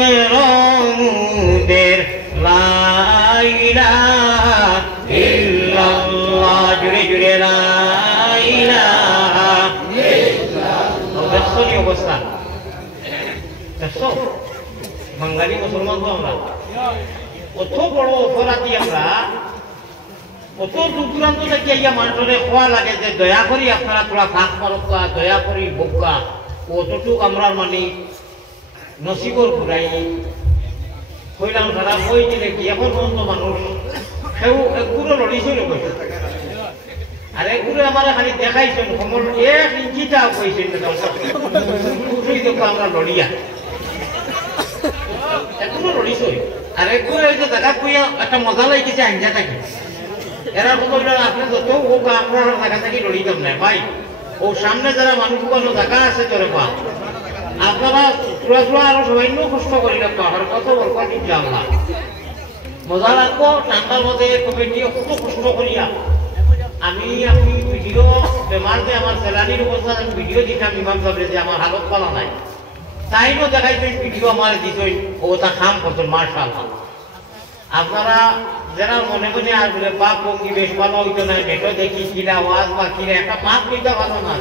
সরদের লা ইলাহা ইল্লাল্লাহ জুড়ে জুড়ে লা ইলাহা ইল্লাল্লাহ দেখছো নি অবস্থা দেখছো বাঙালি মুসলমান তো আমরা কত বড় অপরাধী আমরা কত দূর দূরান্ত থেকে ইয়া মানুষের খোয়া লাগে যে দয়া করি আপনারা তোরা ফাঁক মারকা দয়া করি বোকা কতটুক আমরা মানে নসিবর ঘুরাই কইলাম তারা কই দিলে কি এখন পর্যন্ত মানুষ সেও একগুলো লড়িছিল কইছে আর একগুলো আমার খালি দেখাইছেন সমল এক ইঞ্চিটাও কইছেন দেখো আমরা লড়িয়া একগুলো লড়িছ আর একগুলো এই যে দেখা কইয়া একটা মজা লাগিছে আঞ্জা থাকে এরা বলল আপনি যত হোক আমরা জায়গা থেকে লড়িতাম না ভাই ও সামনে যারা মানুষগুলো জায়গা আছে তোরে পা আপনারা চূড়া চূড়া আরো সবাই কষ্ট করি রাখতো আর কত বলবো ইনশাআল্লাহ মজা লাগবো ঠান্ডার মধ্যে কমিটি কত কষ্ট করিয়া আমি ভিডিও বেমার যে আমার স্যালারির অবস্থা আমি ভিডিও দিতাম ইমাম সাহেব যে আমার হালত পালা নাই তাইও দেখাইছেন ভিডিও আমার দিতেন ও তা কাম করতেন মাশাআল্লাহ আপনারা যারা মনে মনে আর বলে পাপ ভঙ্গি বেশ ভালো হইতো না নেটো দেখি কিনা আওয়াজ বা কিনা একটা পাপ নিতে ভালো না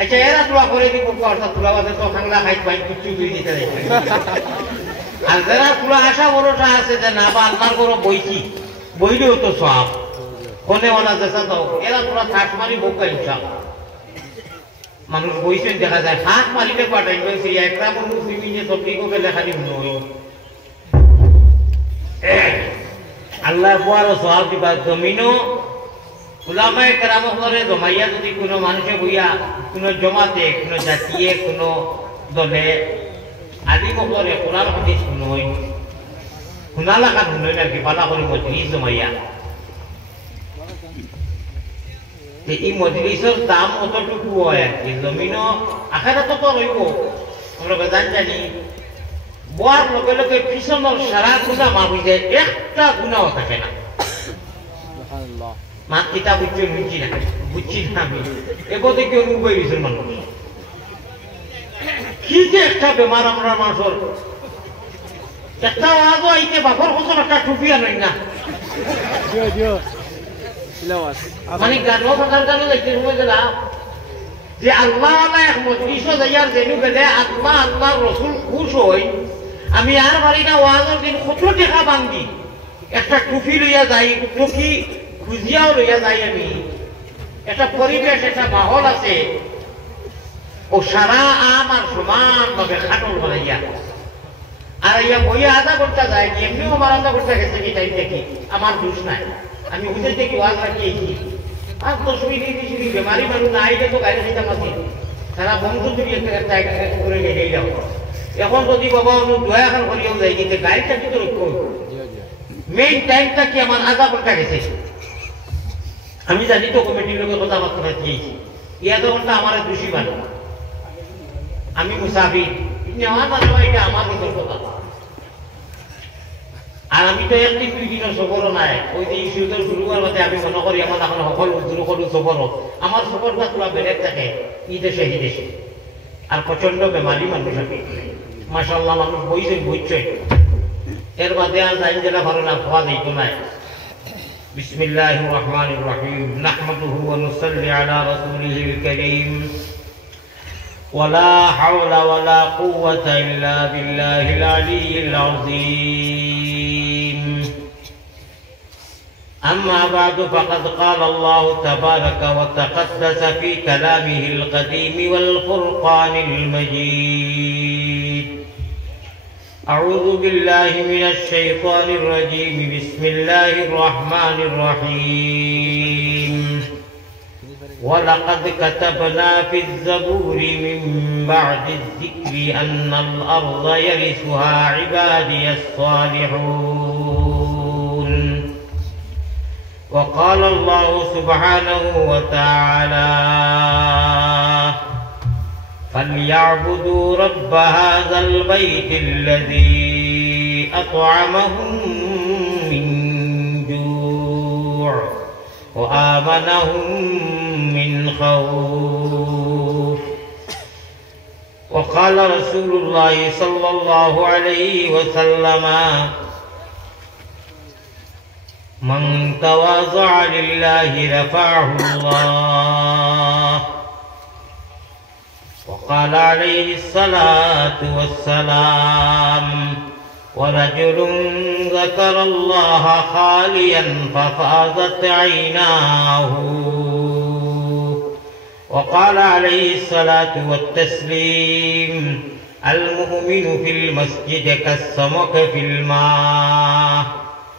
আচ্ছা এরা তোলা করে দিব অর্থাৎ তোলা বাদে তো খাংলা খাই পাই কিচ্ছু দুই দিতে দেখি আর যারা তোলা আশা বড়টা আছে যে না বা আল্লাহর বড় বইছি বইলেও তো সব কোনে ওলা দেশা তো এরা তোলা থাক মারি বোকা ইনশাআল্লাহ মানুষ বইছেন দেখা যায় হাত মারিলে পাঠাইবেন সেই একটা মানুষ সিমিনে সবদিকে লেখা দিব নয় আল্লাহ বড় সওয়াব দিবা জমিনও উলামায়ে কেরাম করে জমাইয়া যদি কোনো মানুষে বইয়া কোনো জমাতে কোনো জাতিয়ে কোনো দলে আলিম করে কোরআন হাদিস শুনই শুনা লাগা শুনই নাকি পালা করে মজলিস জমাইয়া এই মজলিসের দাম অতটুকু হয় আর কি জমিনও আখারাত তো রইব আমরা বেদান জানি বোয়ার লগে লগে পিছনের সারা গুণা মাফ হয়ে যায় একটা গুণাও থাকে না মা কিতাব বুঝছি না আমি এবার থেকে অনুভব হয়েছে মানুষ কি যে একটা বেমার আমরা মানুষের একটা আওয়াজও আইতে বাপর ফসল একটা টুপি আনই না মানে গানও থাকার কারণে দেখতে সময় গেলাম যে আল্লাহ এক মজলিসও যাইয়ার যেনু গেলে আত্মা আল্লাহ রসুল খুশ হই আমি আর পারি না ওয়াজের দিন কত টাকা ভাঙ্গি একটা টুপি লইয়া যাই টুপি খুঁজিয়াও লইয়া যাই আমি একটা পরিবেশ একটা মাহল আছে ও সারা আমার সমান ভাবে খাটল বানাইয়া আর ইয়া বইয়া আদা করতে যায় এমনিও আমার আদা করতে গেছে কি টাইম দেখি আমার দোষ নাই আমি বুঝে দেখি ওয়াজ রাখিয়েছি আর 10 মিনিট বেমারি মানুষ না আইলে তো গাড়ি খাইতাম আছে সারা বন্ধু যদি একটা করে গেলেই যাও এখন যদি বাবা অনু দয়া খান করিয়াও যাই কিন্তু গাড়িটা কিন্তু রক্ষা মেইন টাইমটা কি আমার আদা করতে গেছে আমি জানি তো কমিটির লোকের কথাবার্তা দিয়েছি ইয়া তখনটা আমার দোষী বানো আমি মুসাফির নেওয়া না নেওয়া এটা আমার ভিতর কথা আর আমি তো একদিন 2 দিনের সফরও নাই ওই যে ইস্যুটা শুরু করার মধ্যে আমি মনে করি আমার এখন সকল শুরু করুন সফরও আমার সফরটা তোলা বেড়ে থাকে ই দেশে এই দেশে আর প্রচন্ড বেমারি মানুষ আমি মাশাআল্লাহ মানুষ বইছে বুঝছে এর বাদে আর জানি যেটা ভালো না খাওয়া যাইতো না বিসমিল্লাহির রহমানির রহিম নাহমাদুহু ওয়া নুসাল্লি আলা রাসূলিহিল কারীম ولا حول ولا قوة إلا بالله العلي العظيم أما بعد فقد قال الله تبارك وتقدس في كلامه القديم والفرقان المجيد أعوذ بالله من الشيطان الرجيم بسم الله الرحمن الرحيم ولقد كتبنا في الزبور من بعد الذكر أن الأرض يرثها عبادي الصالحون وقال الله سبحانه وتعالى فليعبدوا رب هذا البيت الذي أطعمهم من جوع وآمنهم من خوف وقال رسول الله صلى الله عليه وسلم من تواضع لله رفعه الله وقال عليه الصلاة والسلام ورجل ذكر الله خاليا ففاضت عيناه وقال عليه الصلاة والتسليم المؤمن في المسجد كالسمك في الماء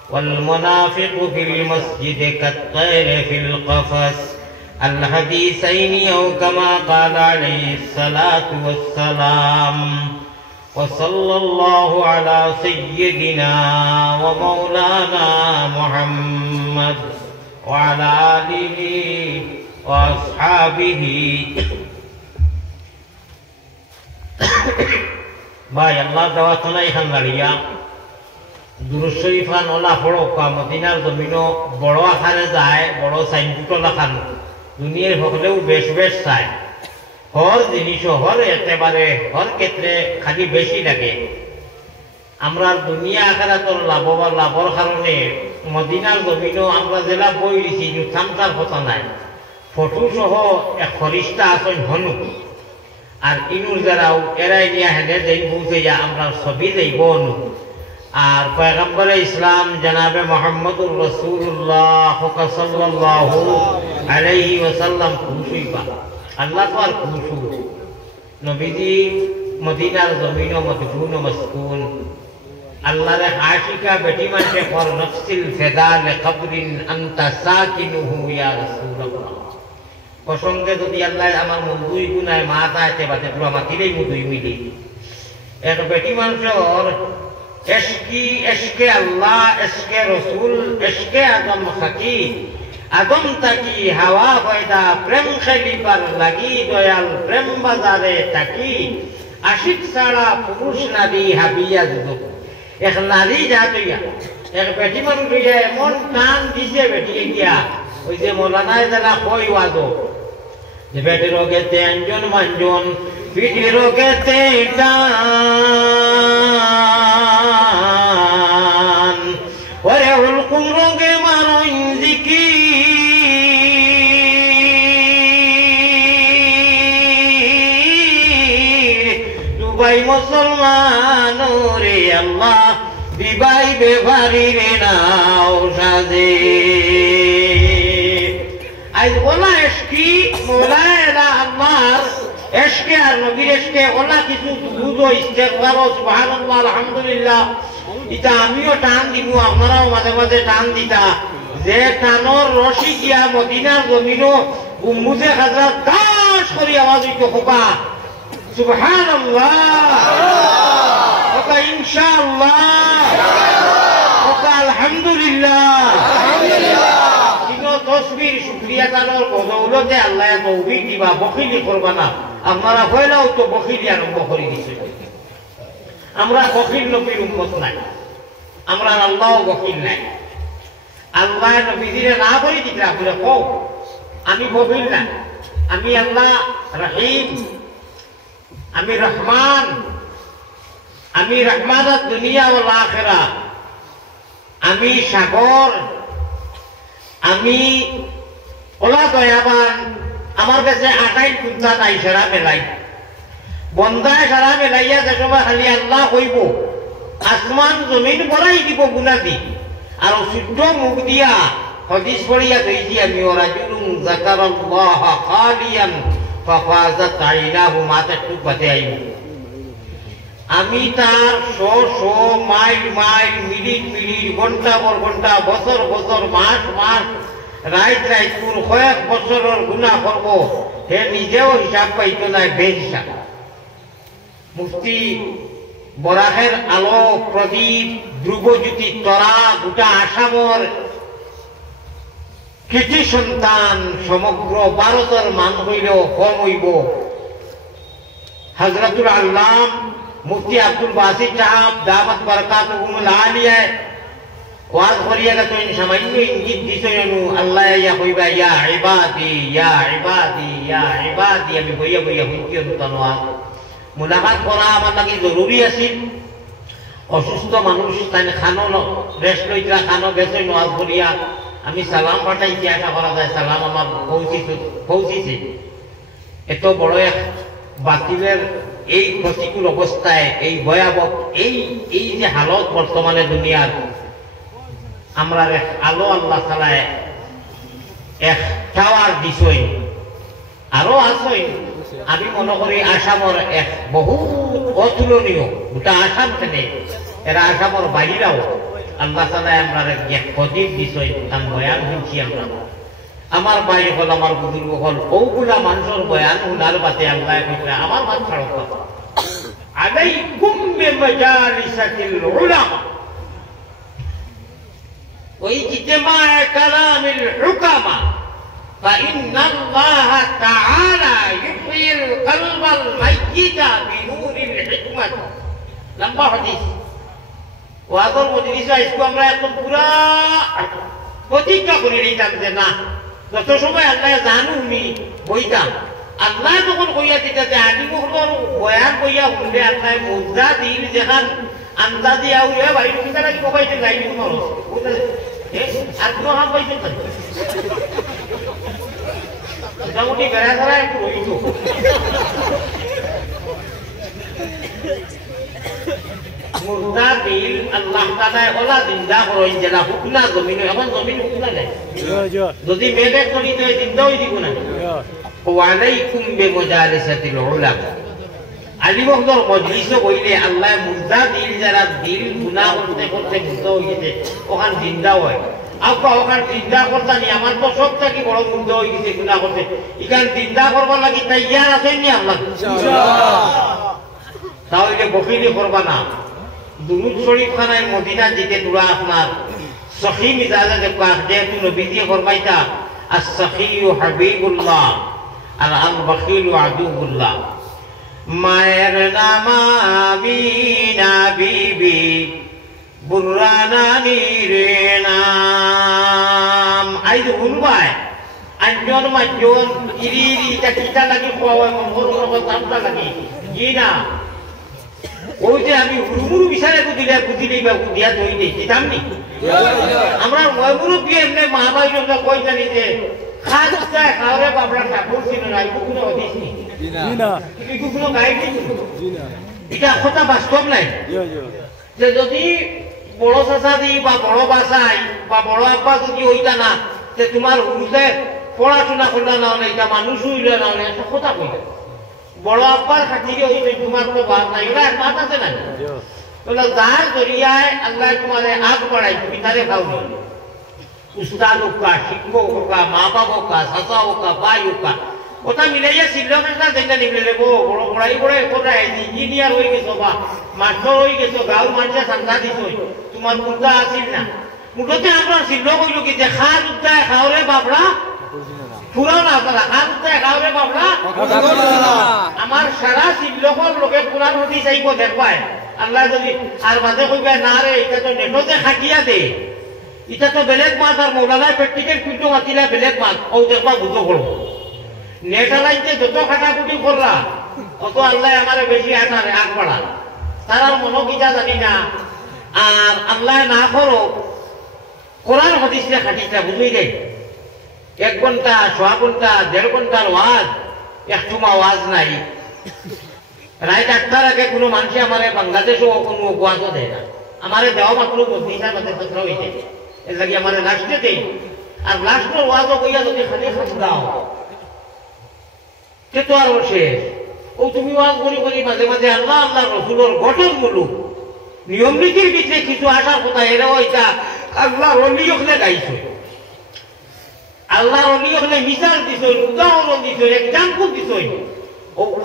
والمنافق في المسجد كالطير في القفص الحديثين أو كما قال عليه الصلاة والسلام وصلى الله على سيدنا ومولانا محمد وعلى آله وأصحابه ভাই আল্লাহ দেওয়া তো নাই হাঙ্গারিয়া দুরূদ শরীফান ওলা পড়কা মদিনার জমিনও বড় আকারে যায় বড় সাইনবোর্ড লেখানো দুনিয়ার হলেও বেশ বেশ চায় হর জিনিস হর একেবারে হর ক্ষেত্রে খালি বেশি লাগে আমরা দুনিয়া আখেরাতর লাভর কারণে মদিনার জমিনও আমরা জেলা বই দিছি থামতার কথা নাই ফটো সহ এক ফরিস্তা আসেন হনু আর ইনুর যারাও এরাই নিয়ে হেনে যাই পৌঁছে যা আমরা সবই যাইব অনু আর পয়গম্বরে ইসলাম জনাবে মুহাম্মদুর রাসূলুল্লাহ সাল্লাল্লাহু আলাইহি ওয়াসাল্লাম খুশিবা আল্লাহ তো আর খুশু নবীজি মদিনার জমিন মদফুন মাসকুন আল্লাহর আশিকা বেটি মানে ফর নফসিল ফিদা লিকবরিন আনতা সাকিনুহু ইয়া রাসূলুল্লাহ প্রসঙ্গে যদি আল্লাহ আমার মন্দুই গুনায় মাথা আছে বাতে পুরো মাতিলেই মন্দুই মিলি এক বেটি মানুষের এশকে আল্লাহ এশকে রসুল এশকে আদম খাকি আদম তাকি হাওয়া পয়দা প্রেম খেলিবার লাগি দয়াল প্রেম বাজারে তাকি আশিক ছাড়া পুরুষ নারী হাবিয়া যুগ এক নারী যা তৈয়া এক বেটি মানুষ এমন টান দিছে বেটি গিয়া ওই যে মৌলানায় যারা কই ওয়াজো যে বেটির গেতে আঞ্জন মাঞ্জন পিঠির গেতে টান ওরে হুলকুম রঙে মারইন জিকি দুবাই মুসলমান রে আল্লাহ দিবাই বেভারি রে নাও সাজে আজ ওলা এসকি মোলায়েরা আমার এসকে আর নবীর এসকে ওলা কিছু দুধ ইস্তেগফার সুবহানাল্লাহ আলহামদুলিল্লাহ এটা আমিও টান দিব আপনারাও মাঝে মাঝে টান দিতা যে টানোর রশি গিয়া মদিনার জমিনও গুম্বুজে খাজরা দাস করি আওয়াজ হইতো খোকা সুবহানাল্লাহ খোকা ইনশাআল্লাহ খোকা আলহামদুলিল্লাহ তসবির শুকরিয়া তানোর বদৌলতে আল্লাহ তৌফিক দিবা বখিলি করবা না আপনারা হইলেও তো বখিলি আরম্ভ করে দিছে আমরা বখিল নবীর উম্মত নাই আমরা আল্লাহ বখিল নাই আল্লাহ নবীজিরে না করে দিতে আপনি কও আমি বখিল না আমি আল্লাহ রহিম আমি রহমান আমি রহমানাত দুনিয়া ওয়াল আখিরা আমি সাগর আমি ওলা দয়াবান আমার কাছে আটাই কুন্তা নাই সারা মেলাই বন্ধায় সারা মেলাইয়া যে সময় খালি আল্লাহ কইব আসমান জমিন বড়াই দিব গুনাদি আর শুদ্ধ মুখ দিয়া হদিস পড়িয়া দইছি আমি ওরা জুলুম যাকারাল্লাহ খালিয়ান ফাফাজাত আইনাহু মাথা টুক বাতে আইব আমি তার show mile mile minute minute ঘন্টা পর ঘন্টা বছর বছর মাস মাস রাইত রাইত কোন কয়েক বছরের গুনাহ করব হে নিজেও হিসাব পাইতো না বেহিসাব মুফতি বরাহের আলো প্রদীপ ধ্রুবজ্যোতি তরা গোটা আসামর কৃতি সন্তান সমগ্র ভারতের মান হইলেও কম হইব হযরতুল আল্লাম মুফতি আব্দুল বাসিত সাহেব দাওয়াত বরকাতুহুল আলিয়া ওয়াজ করিয়া গেছে সামান্য ইঙ্গিত দিছেন আল্লাহ ইয়া কইবা ইয়া ইবাদি ইয়া ইবাদি ইয়া ইবাদি আমি বইয়া বইয়া হইছি তনওয়াজ মুলাকাত করা আমার লাগে জরুরি আছিল। অসুস্থ মানুষ তাই খানো রেস্ট লইতরা খানো গেছে নওয়াজ করিয়া আমি সালাম পাঠাইছি, আশা করা যায় সালাম আমার পৌঁছিছে। এত বড় এক বাতিলের এই প্রতিকূল অবস্থায়, এই ভয়াবহ এই যে হালত বর্তমানে দুনিয়ার, আমরা এক আলো আল্লাহ তাআলায় এক টাওয়ার দিছই, আরো আছে। আমি মনে করি আসামর এক বহু অতুলনীয় গোটা আসাম থেকে এরা আসামর বাহিরাও আল্লাহ তাআলা আমরা এক প্রদীপ দিছই, তার বয়ান শুনছি আমরা। আমার ভাই হল, আমার বুজুর্গ হল, ওগুলা মানুষের বয়ান শুনার বাতে আল্লাহ কইরা আমার মাত ছাড়ো আলাইকুম বিমাজালিসাতিল উলামা ওয়া ইজতিমাআ কালামিল হুকামা فإن الله تعالى يحيي القلب الميت بنور الحكمة। লম্বা হাদিস। ওয়াজর মজলিসে আজকে আমরা একদম পুরা প্রতিজ্ঞা করে নিতাম যে না, যত সময় আল্লাহ জানুনি বইতাম, আল্লাহ যখন কইয়া দিতে যে আলিমুর বয়ান কইয়া শুনলে আল্লাহ মুজা দিল যেখান আন্দা দিয়া উড়ে বাড়ি ঢুকিতে নাকি কবাইতে যাইনি তোমার আর কোনো হাত পাইছে মোটামুটি বেড়া ছাড়া একটু রইত। মুর্দা দিল আল্লাহ তাআলা ওলা জিন্দা করই জেলা হুকনা জমিন, এখন জমিন হুকনা নাই, যদি মেঘে করি তো জিন্দা হই দিব না। ওয়ালাইকুম বিমাজালিসাতিল উলামা, আলিমদের মজলিসে বইলে আল্লাহ মুর্দা দিল যারা দিল গুনাহ করতে করতে মুর্দা হয়ে গেছে ওখান জিন্দা হয়। আপা ওখান চিন্তা করতা নি, আমার তো সব থাকি বড় মুগ্ধ হয়ে গেছে গুণা করতে, এখান চিন্তা করবার লাগি তৈয়ার আছেন নি আল্লাহ? তাহলে বকিলি করবা না। দুরুদ শরীফ খানায় মদিনা যেতে তোরা আপনার সখী মিজাজে দেখবা, যেহেতু নবীজি ফরমাইতা আস-সখিয়ু হাবিবুল্লাহ আর আল-বখিলু আদুবুল্লাহ। মায়ের নাম আমিনা বিবি, বুরানানির নাম। আইজ শুনবাই আঞ্জন মাজন ইরি কিতা লাগি খোয়া মনটা লাগি জি না, ওই যে আমি হুড়মুড়ু বিচারে বুঝিলে বুঝিলেই বা দিয়া ধরি নেই দিতাম নি। আমরা ময়মুরব্বী এমনি মা ভাই কই জানি যে খাওয়া খাওয়ারে বাবরা ঠাকুর ছিল না, কোনো হদিস নি, কোনো গাইড নেই, এটা কথা বাস্তব নাই। যে যদি বড় চাচা দি বা বড় বাসাই বা বড় আব্বা যদি হইতা না, যে তোমার হুরুতে পড়াশোনা করলা না হলে এটা মানুষ হইলে না হলে একটা কথা কইলে বড় আব্বার খাতিরে হইলে তোমার তো বাদ নাই, ওরা এক মাত আছে না। বলে যার জরিয়ায় আল্লাহ তোমার আগ বাড়াই তুমি তারে খাও নি, উস্তাদ হোকা, শিক্ষক হোকা, মা বাপ হোকা, চাচা হোকা, ভাই হোকা, ওটা মিলাইয়া শিলকের না যেটা নিবলে বড় পড়াই পড়ে কোথায় ইঞ্জিনিয়ার হয়ে গেছো বা মাস্টার হয়ে গেছো, গাঁর মানুষের ঠান্ডা দিছ, তোমার মুদ্রা আসিল না। মুঠতে আমরা শিলক হইল কি যে খার উদ্দায় খাওয়ারে বাবরা পুরাও না, আপনারা খার উদ্দায় খাওয়ারে বাবরা। আমার সারা শিলকর লোকে পুরান হতে চাইব দেখবাই আল্লাহ যদি আর মাঝে কইবে না রে এটা তো নেটতে খাটিয়া দে, এটা তো বেলেগ মাছ, আর মৌলানায় প্র্যাকটিক্যাল ফিল্ড মাতিলা বেলেগ মাছ, ও দেখবা বুঝো করবো। নেটালাইতে যত খাটাকুটি করলা অত আল্লাহ আমার বেশি আনারে আগ বাড়া, তার মনোকিটা জানি না। আর আল্লাহ না করো কোরআন হাদিসে খাটিটা বুঝুই দেয়, 1 ঘন্টা 6 ঘন্টা 1.5 ঘন্টার ওয়াজ, একটুমা ওয়াজ নাই। রায় 8টার আগে কোনো মানুষ আমার বাংলাদেশও কোনো ওয়াজও দেয় না, আমার দেওয়া মাত্র মদিনার মধ্যে খতরা হয়ে যায়, এর লাগে আমার লাস্টে দেই। আর লাস্টের ওয়াজও কইয়া যদি খালি খাস দাও সে তো আরো শেষ। ও তুমি ওয়াজ করি করি মাঝে মাঝে আল্লাহ আল্লাহ রসুলের গঠনমূলক নিয়ম নীতির ভিতরে কিছু আসার কথা, এরাও এটা আল্লাহ অলি ওখানে গাইছে, আল্লাহ অলি ওখানে মিসাল দিছ, উদাহরণ দিছ, এক্সাম্পল দিছ,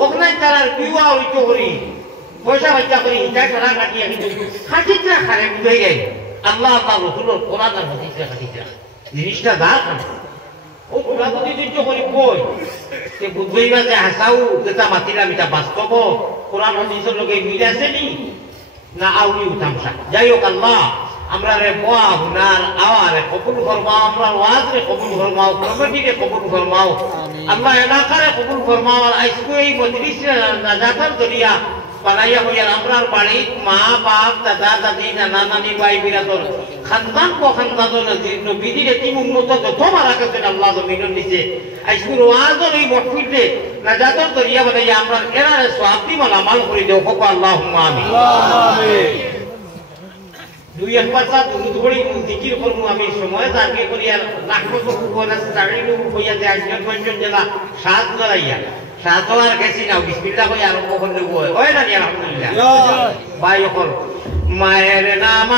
ওখানে তারা বিওয়া হইতো করি পয়সা বাচ্চা করি হিটা সারা কাটিয়ে খাটিটা খারে বুঝে যায় আল্লাহ আল্লাহ রসুলের কোরআন আর হাদিসে খাটিটা জিনিসটা দা খান। ও তোরা যদি ধৈর্য করি বই সে বুঝবইবা যে হাসাও যেটা মাতিলাম এটা বাস্তব কোরআন হাদিসের লগে মিল আছে নি না আউলি তামসা। যাই হোক আল্লাহ আমরা রে বোয়া হুনার আওয়ারে কবুল ফরমাও, আমরা ওয়াজরে কবুল ফরমাও, কমিটিরে কবুল ফরমাও, আল্লাহ এলাকারে কবুল ফরমাও। আর আজকে এই মজলিসে নাজাতের দরিয়া বানাইয়া হইয়ার আমরার বাড়ি মা বাপ দাদা দাদি নানা নানি ভাই বিরাদর খানদান কো খানদান নবীদের এতিম উম্মত যত মারা গেছেন আল্লাহ জমিনের নিচে আজকে ওয়াজের এই মহফিলে নাজাতের দরিয়া বানাইয়া আমরা এরারে সওয়াব দি মালামাল করে দেও কো আল্লাহুম্মা আমিন। দুই এক পাঁচা দুরুদ পড়ি জিকির করবো আমি সময় তাকে করি আর লাখো কোন আছে চাকরি হইয়া যায় আজকে পঞ্চম জেলা 7 জেলাইয়া 7 আর গেছি না বিসমিল্লাহ কই আরম্ভ করলে ওই না আলহামদুলিল্লাহ ভাই হল মায়ের নাম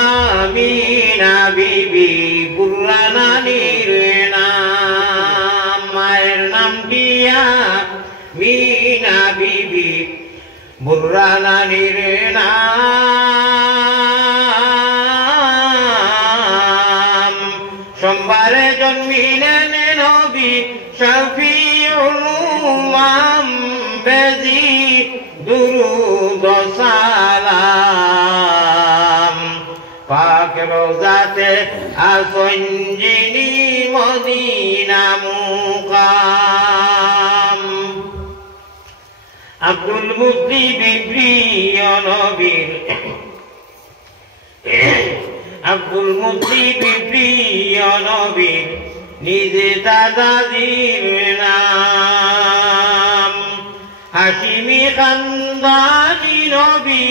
আমিনা বিবি বুররানানির নাম মায়ের নাম দিয়া মিনা বিবি বুররানানির নাম সোমবারে জন্মিলেন নবী শফিউল উম্মাম বেজি দুরুদ সালাম পাক রোজাতে আসন যিনি মদিনা মুকাম আব্দুল মুত্তালিব প্রিয় নবীর আব্দুল মুত্তালিব প্রিয় নবীর নিজে দাদাজির নাম হাশিমি খানদানি নবী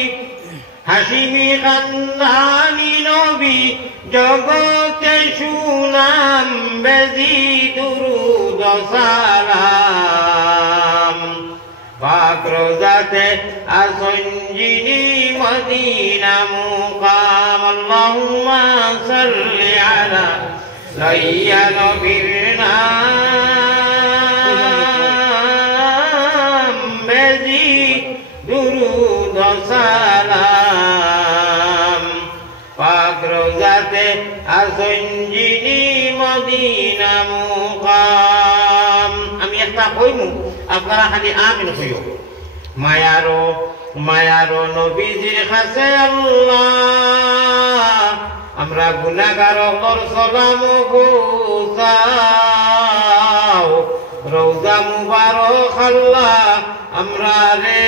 হাশিমি খানদানি নবী জগতে সুনাম বেজি দুরুদ সালাম পাক রোজাতে আসন যিনি মদিনা মুকাম আল্লাহুম্মা সাল্লি আলা সাইয়্যিদা নবীর নাম বেজি দুরুদ সালাম পাক রোজাতে আসন যিনি মদিনা মুকাম। আমি একটা কইমু আপনারা খালি আমিন কইও। মায়ারো মায়ারো নবীজির কাছে আল্লাহ আমরা গুনাহগার ওর সালাম পৌঁছাও রওজা মুবারক আল্লাহ আমরা রে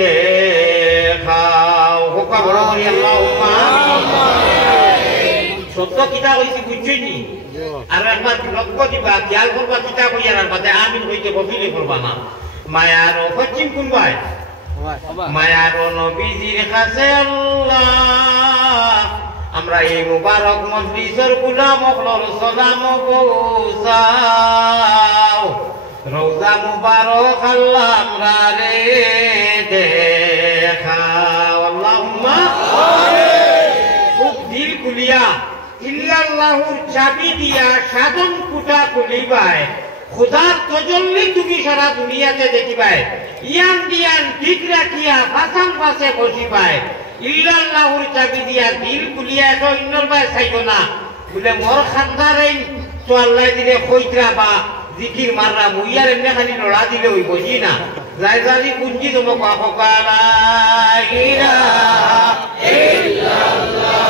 দেখাও হুকা বড় করি আল্লাহুম্মা আমিন। সত্য কিতা কইছি বুঝছনি আর একবার লক্ষ্য দিবা খেয়াল করবা কিতা কইয়ার আর বাদে আমিন হইতে বফিলে করবা না। মায়ার পশ্চিম কোন ভাই মায়ার নবীজির কাছে আল্লাহ আমরা এই মুবারক মজলিসের গুলাম হলর সালাম পৌঁছাও রওজা মুবারক আল্লাহ আমরা রে দেখাও আল্লাহুম্মা আমিন। খুব দিল খুলিয়া ইল্লাল্লাহুর চাবি দিয়া সাধন কুটা খুলিবাই খুদার তজল্লি তুমি সারা দুনিয়াতে দেখিবাই ইয়ান দিয়ান ঠিক রাখিয়া পাশান পাশে বসিবাই ইল্লাল্লাহুর চাবি দিয়া দিল খুলিয়া তো ইন্নর বাই চাইব না বলে মোর খান্দার তো আল্লাহ দিলে কইত্রা বা জিকির মাররা মুইয়ার এমনি খালি লড়া দিলে ওই বসি না যাই যাই পুঞ্জি তোমাকে আফকালা ইলাহা ইল্লাল্লাহ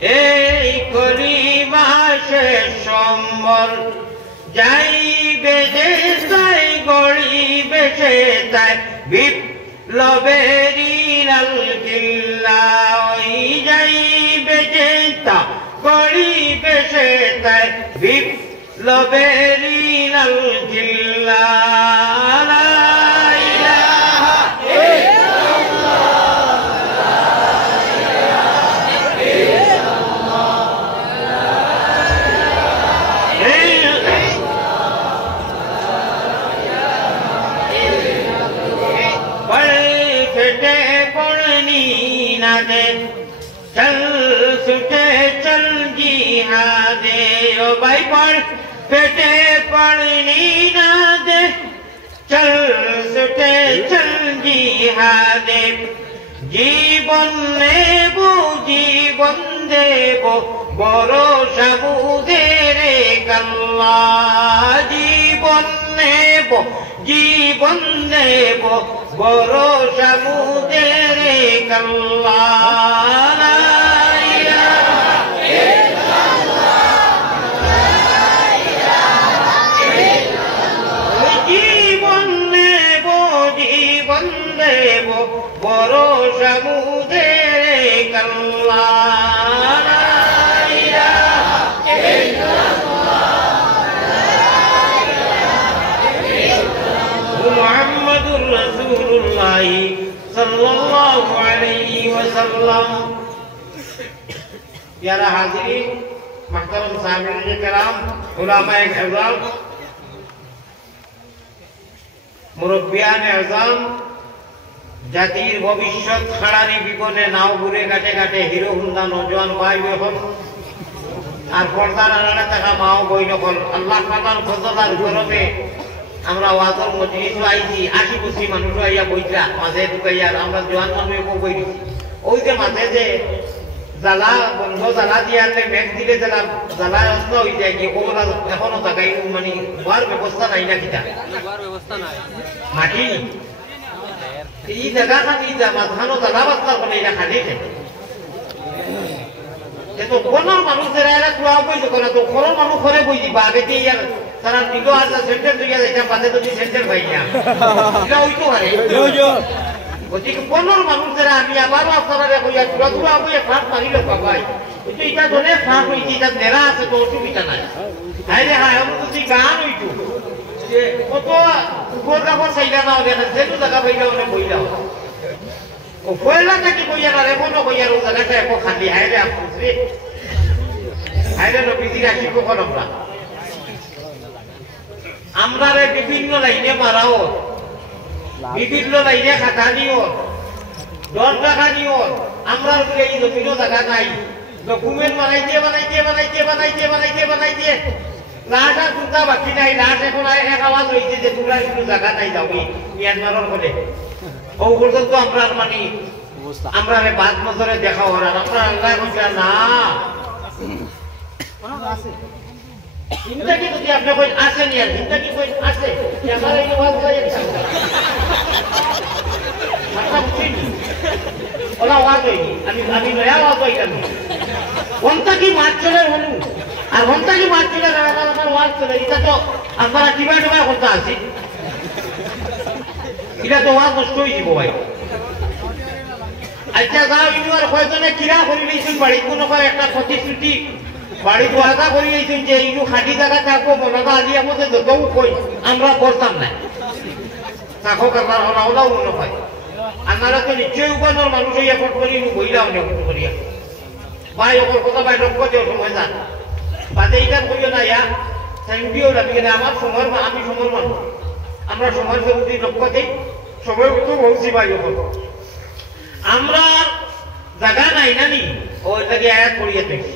এই কলিবাসে সম্বল যাইবে যে তাই গড়িবে সে তাই বিপ্লবেরই লাল কিল্লা ওই যাইবে যে তা গড়িবে সে তাই বিপ্লবেরই লাল কিল্লা चल सुटे चल जिहादे ओ भाई पढ़ पेटे पढ़नी ना दे चल सुटे चल जिहादे जीवन नेबो जीवन देबो भरोसा बुदेरे कल्ला जीवन नेबो जीवन देबो भरोसा बुदेरे कल्ला भरोसा मुझे कल्ला मुहम्मदुर रसूलुल्लाह सल्लल्लाहु अलैहि वसल्लम। प्यारा हाज़िरीन, महतरम सामिईन किराम, उलमाए किराम, मुरब्बियान आज़म, জাতির ভবিষ্যৎ খাড়ারি বিপদে নাও ঘুরে কাটে কাটে হিরো হুন্দা নজওয়ান ভাই এখন আর পর্দার আড়ালে থাকা মাও বই নকল আল্লাহ তাআলার ফজল আর গরমে আমরা ওয়াজর মজলিস আইছি 80 বছর মানুষ আইয়া বইতা মাঝে ঢুকাইয়া আমরা জওয়ান মানুষকে বই দিছি ওই যে মাঝে যে জ্বালা বন্ধ জ্বালা দিয়াতে মেঘ দিলে জ্বালা অস্ত হয়ে যায় কি ওরা এখনো জায়গায় মানে হওয়ার ব্যবস্থা নাই না কিটা হওয়ার ব্যবস্থা নাই মাটি এই জায়গাখান এই মাঝখানো জ্বালা বাস্তা করে এটা খালি তো কোন মানুষ যারা এরা কুয়া বই তো না তো কোন মানুষ করে বই দিবা আগে দিয়ে তারা দিল আর সেন্টার দিয়ে যাইতা বাদে যদি সেন্টার পাই না এটা হইতো পারে ওদিকে কোন মানুষ যারা আমি আবারও আপনারা কইয়া কুয়া কুয়া বই ফাঁক মারিল বাবাই তো এটা ধরে ফাঁক হইছে এটা নেরা আছে তো অসুবিধা নাই আরে হ্যাঁ আমি তো গান হইতো যে কত উপর কাপড় চাইলা না দেখে যেটু জায়গা পাইলা অনেক বইলা ও পয়লা নাকি বইয়া না রেবো না বইয়ার ও জায়গাটা এক খালি হাইরে আপুসরে হাইরে নবীজি রাখি কখন আমরা রে বিভিন্ন লাইনে মারাও বিভিন্ন লাইনে খাটানিও দর টাকানিও আমরা এই জমিনও জায়গা নাই ডকুমেন্ট বানাইতে বানাইতে বানাইতে বানাইতে বানাইতে বানাইতে লাটা দুটা বাকি নাই লাট এখন এক আওয়াজ হইছে যে তোমরা কোনো জায়গা নাই যাও মিয়ানমারের বলে ও পর্যন্ত আমরা মানে আমরা বাদ নজরে দেখা হরা আমরা আল্লাহ কইছে না আছে চিন্তা কি যদি আপনি কই আছে নি আর চিন্তা কি কই আছে আমার এই আওয়াজ হয় মাথা বুঝিনি ওলা আওয়াজ হইনি আমি নয়া আওয়াজ হইতাম কোনটা কি মাছ চলে হলু আর কোনটা কি মাছ চলে আমার ওয়াজ চলে এটা তো আপনারা কিভাবে কিভাবে করতে আছি এটা তো ওয়াজ নষ্ট হয়ে যাব ভাই আচ্ছা যাও ইনু আর কয়জনে কিরা করি লইছেন বাড়ি কোনো একটা প্রতিশ্রুতি বাড়ি ওয়াদা করি লইছেন যে ইনু খাঁটি জায়গা থাকবো মনাদা আলিয়া মধ্যে যত কই আমরা করতাম না থাকো কারবার হলা হলাও মনে হয় আপনারা তো নিশ্চয়ই উপানোর মানুষ হইয়া ফট করি ইনু বইলা অনেক করিয়া ভাই ওপর কথা ভাই লক্ষ্য দেওয়া সময় যান বাদে এইটা করিও না ইয়া থ্যাংকিউ লাগি না আমার সময় আমি সময় মানুষ আমরা সময় যদি লক্ষ্য দিই সময় তো বলছি ভাই ওপর আমরা জায়গা নাই না নি ওই লাগে আয়াত পড়িয়ে দেখি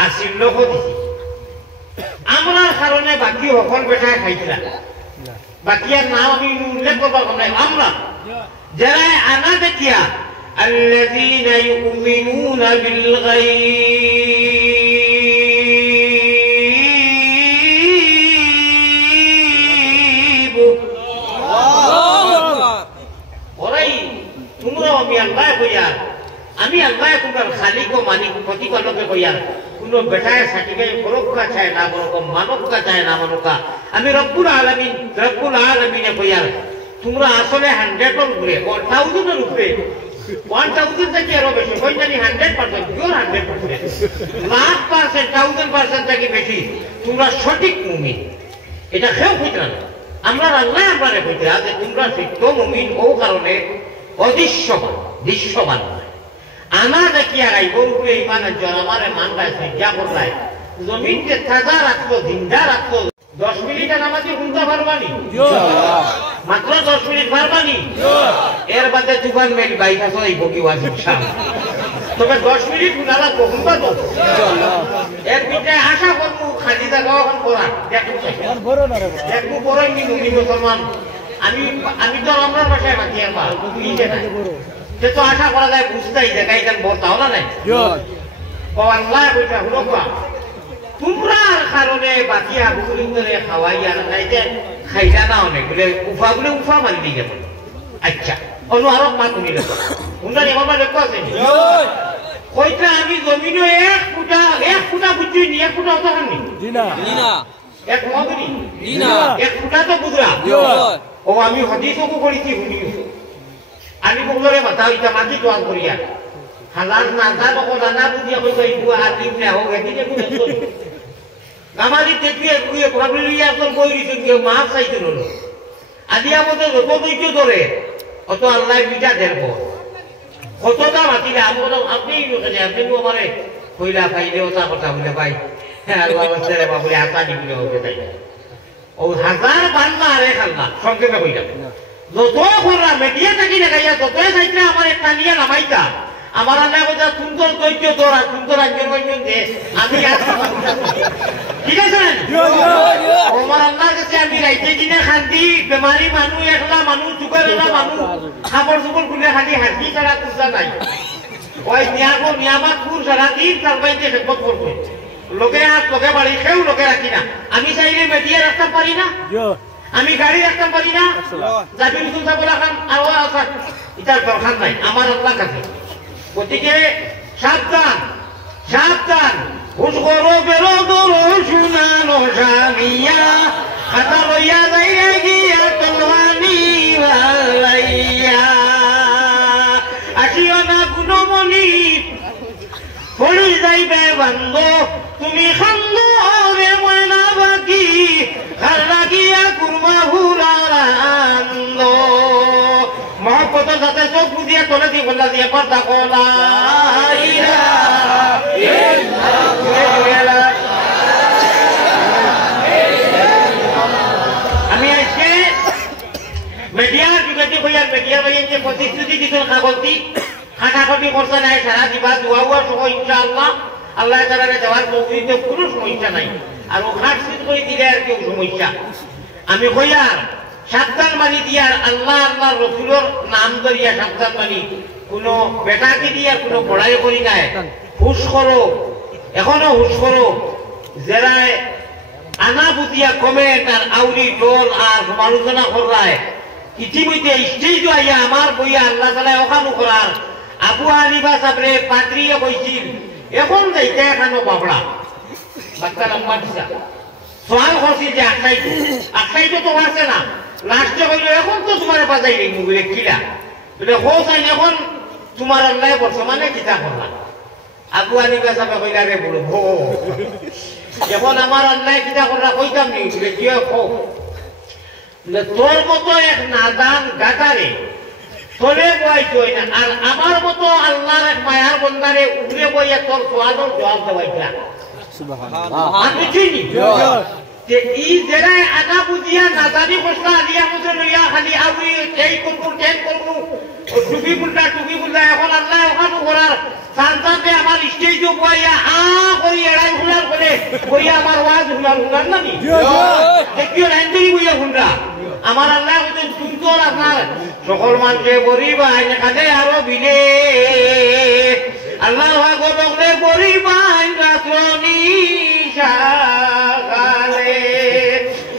আর শিল্লক দিছি আমরা কারণে বাকি সকল বেটায় খাইছিলাম বাকি আর নাম আমি উল্লেখ করবার নাই আমরা যারা আনা দেখিয়া الذين يؤمنون بالغيب ওরাই তোমরা আমি আল্লাহ কইয়া আমি আল্লাহ তোমার খালিক ও মালিক প্রতিপালকে কইয়া কোনো বেটায় সাটিকে পরোক্ষা চায় না বরং মানবকা চায় না মানবকা আমি রব্বুল আলামিনে কইয়া তোমরা আসলে 100 এর উপরে 1000 এর উপরে 1000 থেকে আরো বেশি কই জানি 100% পিওর 100% লাখ পার্সেন্ট 1000% থেকে বেশি তোমরা সঠিক মুমিন এটা কেউ কইতা না আমরা আল্লাহ আমারে কইতা যে তোমরা সত্য মুমিন ও কারণে দৃশ্যবান আনা দেখিয়া গাইব উপরে ইমান জনমারে মানটা সজ্জা করলায় জমিনকে তাজা রাখলো জিন্দা রাখলো 10 মিনিট নামাজি শুনতে পারবানি মাত্র 10 মিনিট পারবানি এর বাদে দোকান মেল বাইক আছে এই বকি ওয়াজ তবে 10 মিনিট উনারা বহুবার বলতো এর ভিতরে আশা করবো খালি জায়গা এখন করা দেখবো বড় নি মুসলমান আমি তো আমার ভাষায় বাকি আমার সে তো আশা করা যায় বুঝতেই জায়গা এখান বলতাও না নাই আল্লাহ বইটা হলো তোমরার কারণে বাকি আবুগুলি ধরে খাওয়াই আর নাইতে খাইলা না অনেক বলে উফা মারি দিয়ে যাবো আচ্ছা অনু আরো মা তুমি লেখো উনার এমন লেখো আছে কইটা আমি জমিনে এক ফুটা বুঝছি নি 1 ফুটা অত হননি এক মগনি এক ফুটা তো বুঝরা ও আমি হদিসও করেছি শুনিছো আমি বলরে মাথা হইতা মাটি দোয়া করিয়া হালাল না জানো না বুঝিয়া কইছো এই দুয়া আর দিন না হোক এদিকে কোন আমারই দেখিয়ে গুয়ে ভাবলিয়া তোর বই দিতে কেউ মাছ চাইতে হলো আদিয়া মতো যত দৈত্য ধরে অত আল্লাহ মিটা দেব কতটা মাতিলে আপনি আমারে কইলা পাইলে ওটা কথা বলে ভাই হ্যাঁ বাবুরে আটা দিবলে হবে তাই ও হাজার বান্না আরে খাল্লা সংক্ষেপে কইলাম যত কররা মেডিয়া থাকি দেখাইয়া ততই চাইতে আমার একটা নিয়ে নামাইতা আমার আল্লাহ কথা সুন্দর দৈত্য তোরা সুন্দর একজন দে আমি ঠিক আছে আমার আল্লাহর কাছে আমি রাইতে দিনে শান্তি বেমারি মানুষ একলা মানুষ চুকারেলা মানুষ খাবার চুকর খুলে খালি হাঁটি ছাড়া কুচা নাই ওই নিয়ামত ফুল সারা দিন তার বাইতে খেদমত করবো লোকে হাত লোকে বাড়ি খেয়েও লোকে রাখি না আমি চাইলে মেডিয়া রাখতে পারি না আমি গাড়ি রাখতে পারি না যাবি নতুন চাবো রাখান আরো আসা এটার দরকার নাই আমার আল্লাহ কাছে গতিকে সাবধান সাবধান হুশ করো বেরো দরো শুনানো জামিয়া খাতা লইয়া যাইয়া গিয়া তলওয়ানি লাইয়া আসিও না গুণমণি পড়ি যাইবে বান্ধ তুমি খান্দ রে ময়না বাকি খার লাগিয়া কুরমা হুলারান্দ মহব্বত যাতে চোখ বুঝিয়ে তোলে দিয়ে বললা দিয়ে কথা কলা আমি আজকে মিডিয়ার যুগে হইয়ার মিডিয়া ভাইয়ের যে প্রতিশ্রুতি দিতেন কাগজটি খাটাখাটি করছে নাই সারা দিবা দোয়া সময় ইনশাআল্লাহ আল্লাহ তাআলা দেওয়ার তৌফিকে কোনো সমস্যা নাই আর ও খাটছিট করে দিলে আর কেউ সমস্যা আমি হইয়ার সাবধান মানি দিয়ার আল্লাহ আল্লাহ রসুলের নাম ধরিয়া সাবধান মানি কোনো বেটাকে দিয়া কোনো বড়াই করি নাই হুশ করো এখনো হুশ করো যারা আনা বুঝিয়া কমেন্ট আর আউরি দল আর সমালোচনা করায় ইতিমধ্যে স্টেজ আইয়া আমার বইয়া আল্লাহ তাআলা ওখানো করার আবু হানিফা সাবরে পাদ্রিয়ে কইছিল এখন যাইতে এখানো বাবড়া বাচ্চা লম্বা দিছা সোয়াল করছিল যে আটটাইতো তো আছে না লাস্টে কইল এখন তো তোমার বাজাই নেই মুগুলে কিলা বলে হোস আইন এখন তোমার আল্লাহ বর্তমানে কিতা করলা আবু হানিফা সাহেব কইলা রে বলো ভো এখন আমার আল্লাহ কিতা করলা কইতাম নি বলে কি তোর মতো এক নাদান গাটারে তোরে বইতই না আর আমার মতো আল্লাহর এক মায়ার বন্দারে উগরে বইয়া তোর সোয়ালের জবাব দেওয়াইতা সুবহানাল্লাহ আমি চিনি যে ই জেরায় আদা বুঝিয়া নাজানি কষ্ট আলিয়া মুছে লইয়া খালি আবি এই করবো টুপি বুল্লা এখন আল্লাহ ওখানে করার সান্তাতে আমার স্টেজও বইয়া করি এড়াই হুলার করে বইয়া আমার ওয়াজ হুলার না নি দেখিও লাইনটাই বইয়া হুলরা আমার আল্লাহ হচ্ছে সুন্দর আপনার সকল মানুষে বরিবা এখানে আরো বিলে আল্লাহ গলে বরিবা রাত্রনি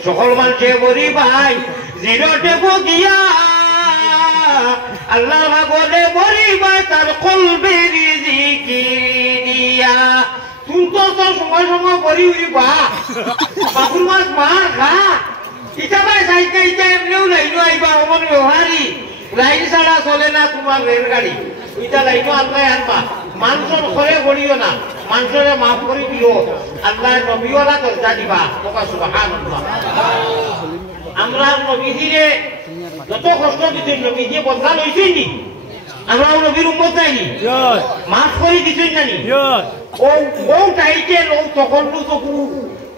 সকল মানুষে বরি ভাই জিরোটে বগিয়া আল্লাহ গলে বরি ভাই তার কলবে রিজিকিয়া তুমি তো সময় বরি উড়িবা বাবুর মাছ মার খা ইটাবাই সাইকে ইটা এমনিও লাইনো আইবা অমন ব্যবহারি লাইন ছাড়া চলে না তোমার রেলগাড়ি ইটা লাইনো আল্লাহ আনবা মানুষের ঘরে গড়িও না মানুষের মাফ করে দিও আল্লাহ নবীওয়ালা দরজা দিবা সুবহানাল্লাহ আমরা নবীজিরে যত কষ্ট দিতেন নবীজি বদলা লইছেন নি আমরা নবীর উম্মত নাইনি মাফ করে দিছেন নানি ও টাইটেল ও তখনু চকু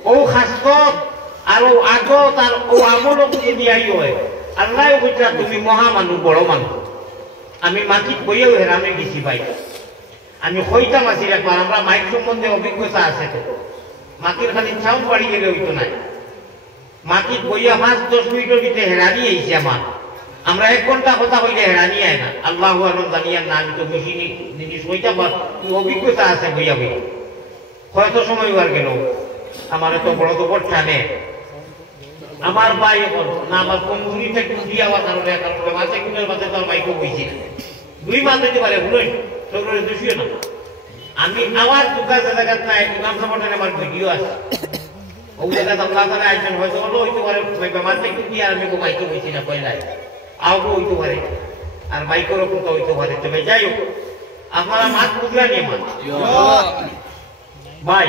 ও খাসত আর ও আগত আর ও আমলক দিয়াই হয় আল্লাহ কইতা তুমি মহা মানুষ বড় মানুষ আমি মাটিত বইয়াও হেরামে গেছি পাই আমি কইতাম আছি একবার আমরা মাইক সম্বন্ধে অভিজ্ঞতা আছে তো মাটির খালি ছাউন বাড়ি গেলে হইতো না মাটির বইয়া 5-10 মিনিটের ভিতরে হেরানি আইছে আমার আমরা 1 ঘন্টা কথা কইলে হেরানি আয় না আল্লাহ জানিয়ার না আমি তো বেশি জিনিস কইতাম অভিজ্ঞতা আছে বইয়া বইয়া হয়তো সময় বার গেল আমার তো বড় টানে আমার ভাই না আমার কমজুরি থেকে উঠি যাওয়ার কারণে মাঝে কুলের মাঝে তো বাইকও বইছি না 2 মাস হইতে পারে ভুলই সবরে দোষিও না আমি আওয়াজ দুকা জায়গা নাই ইমাম সাহেবের আমার ভিডিও আছে ওই জায়গা আল্লাহ তাআলা আইছেন হয়তো হইতে পারে মাঝে কুটি আর আমি বাইকও বইছি না কইলাই আওগো হইতে পারে আর বাইকের উপর তো হইতে পারে তবে যাই হোক আপনারা মাছ বুঝলা নিয়ে মাছ ভাই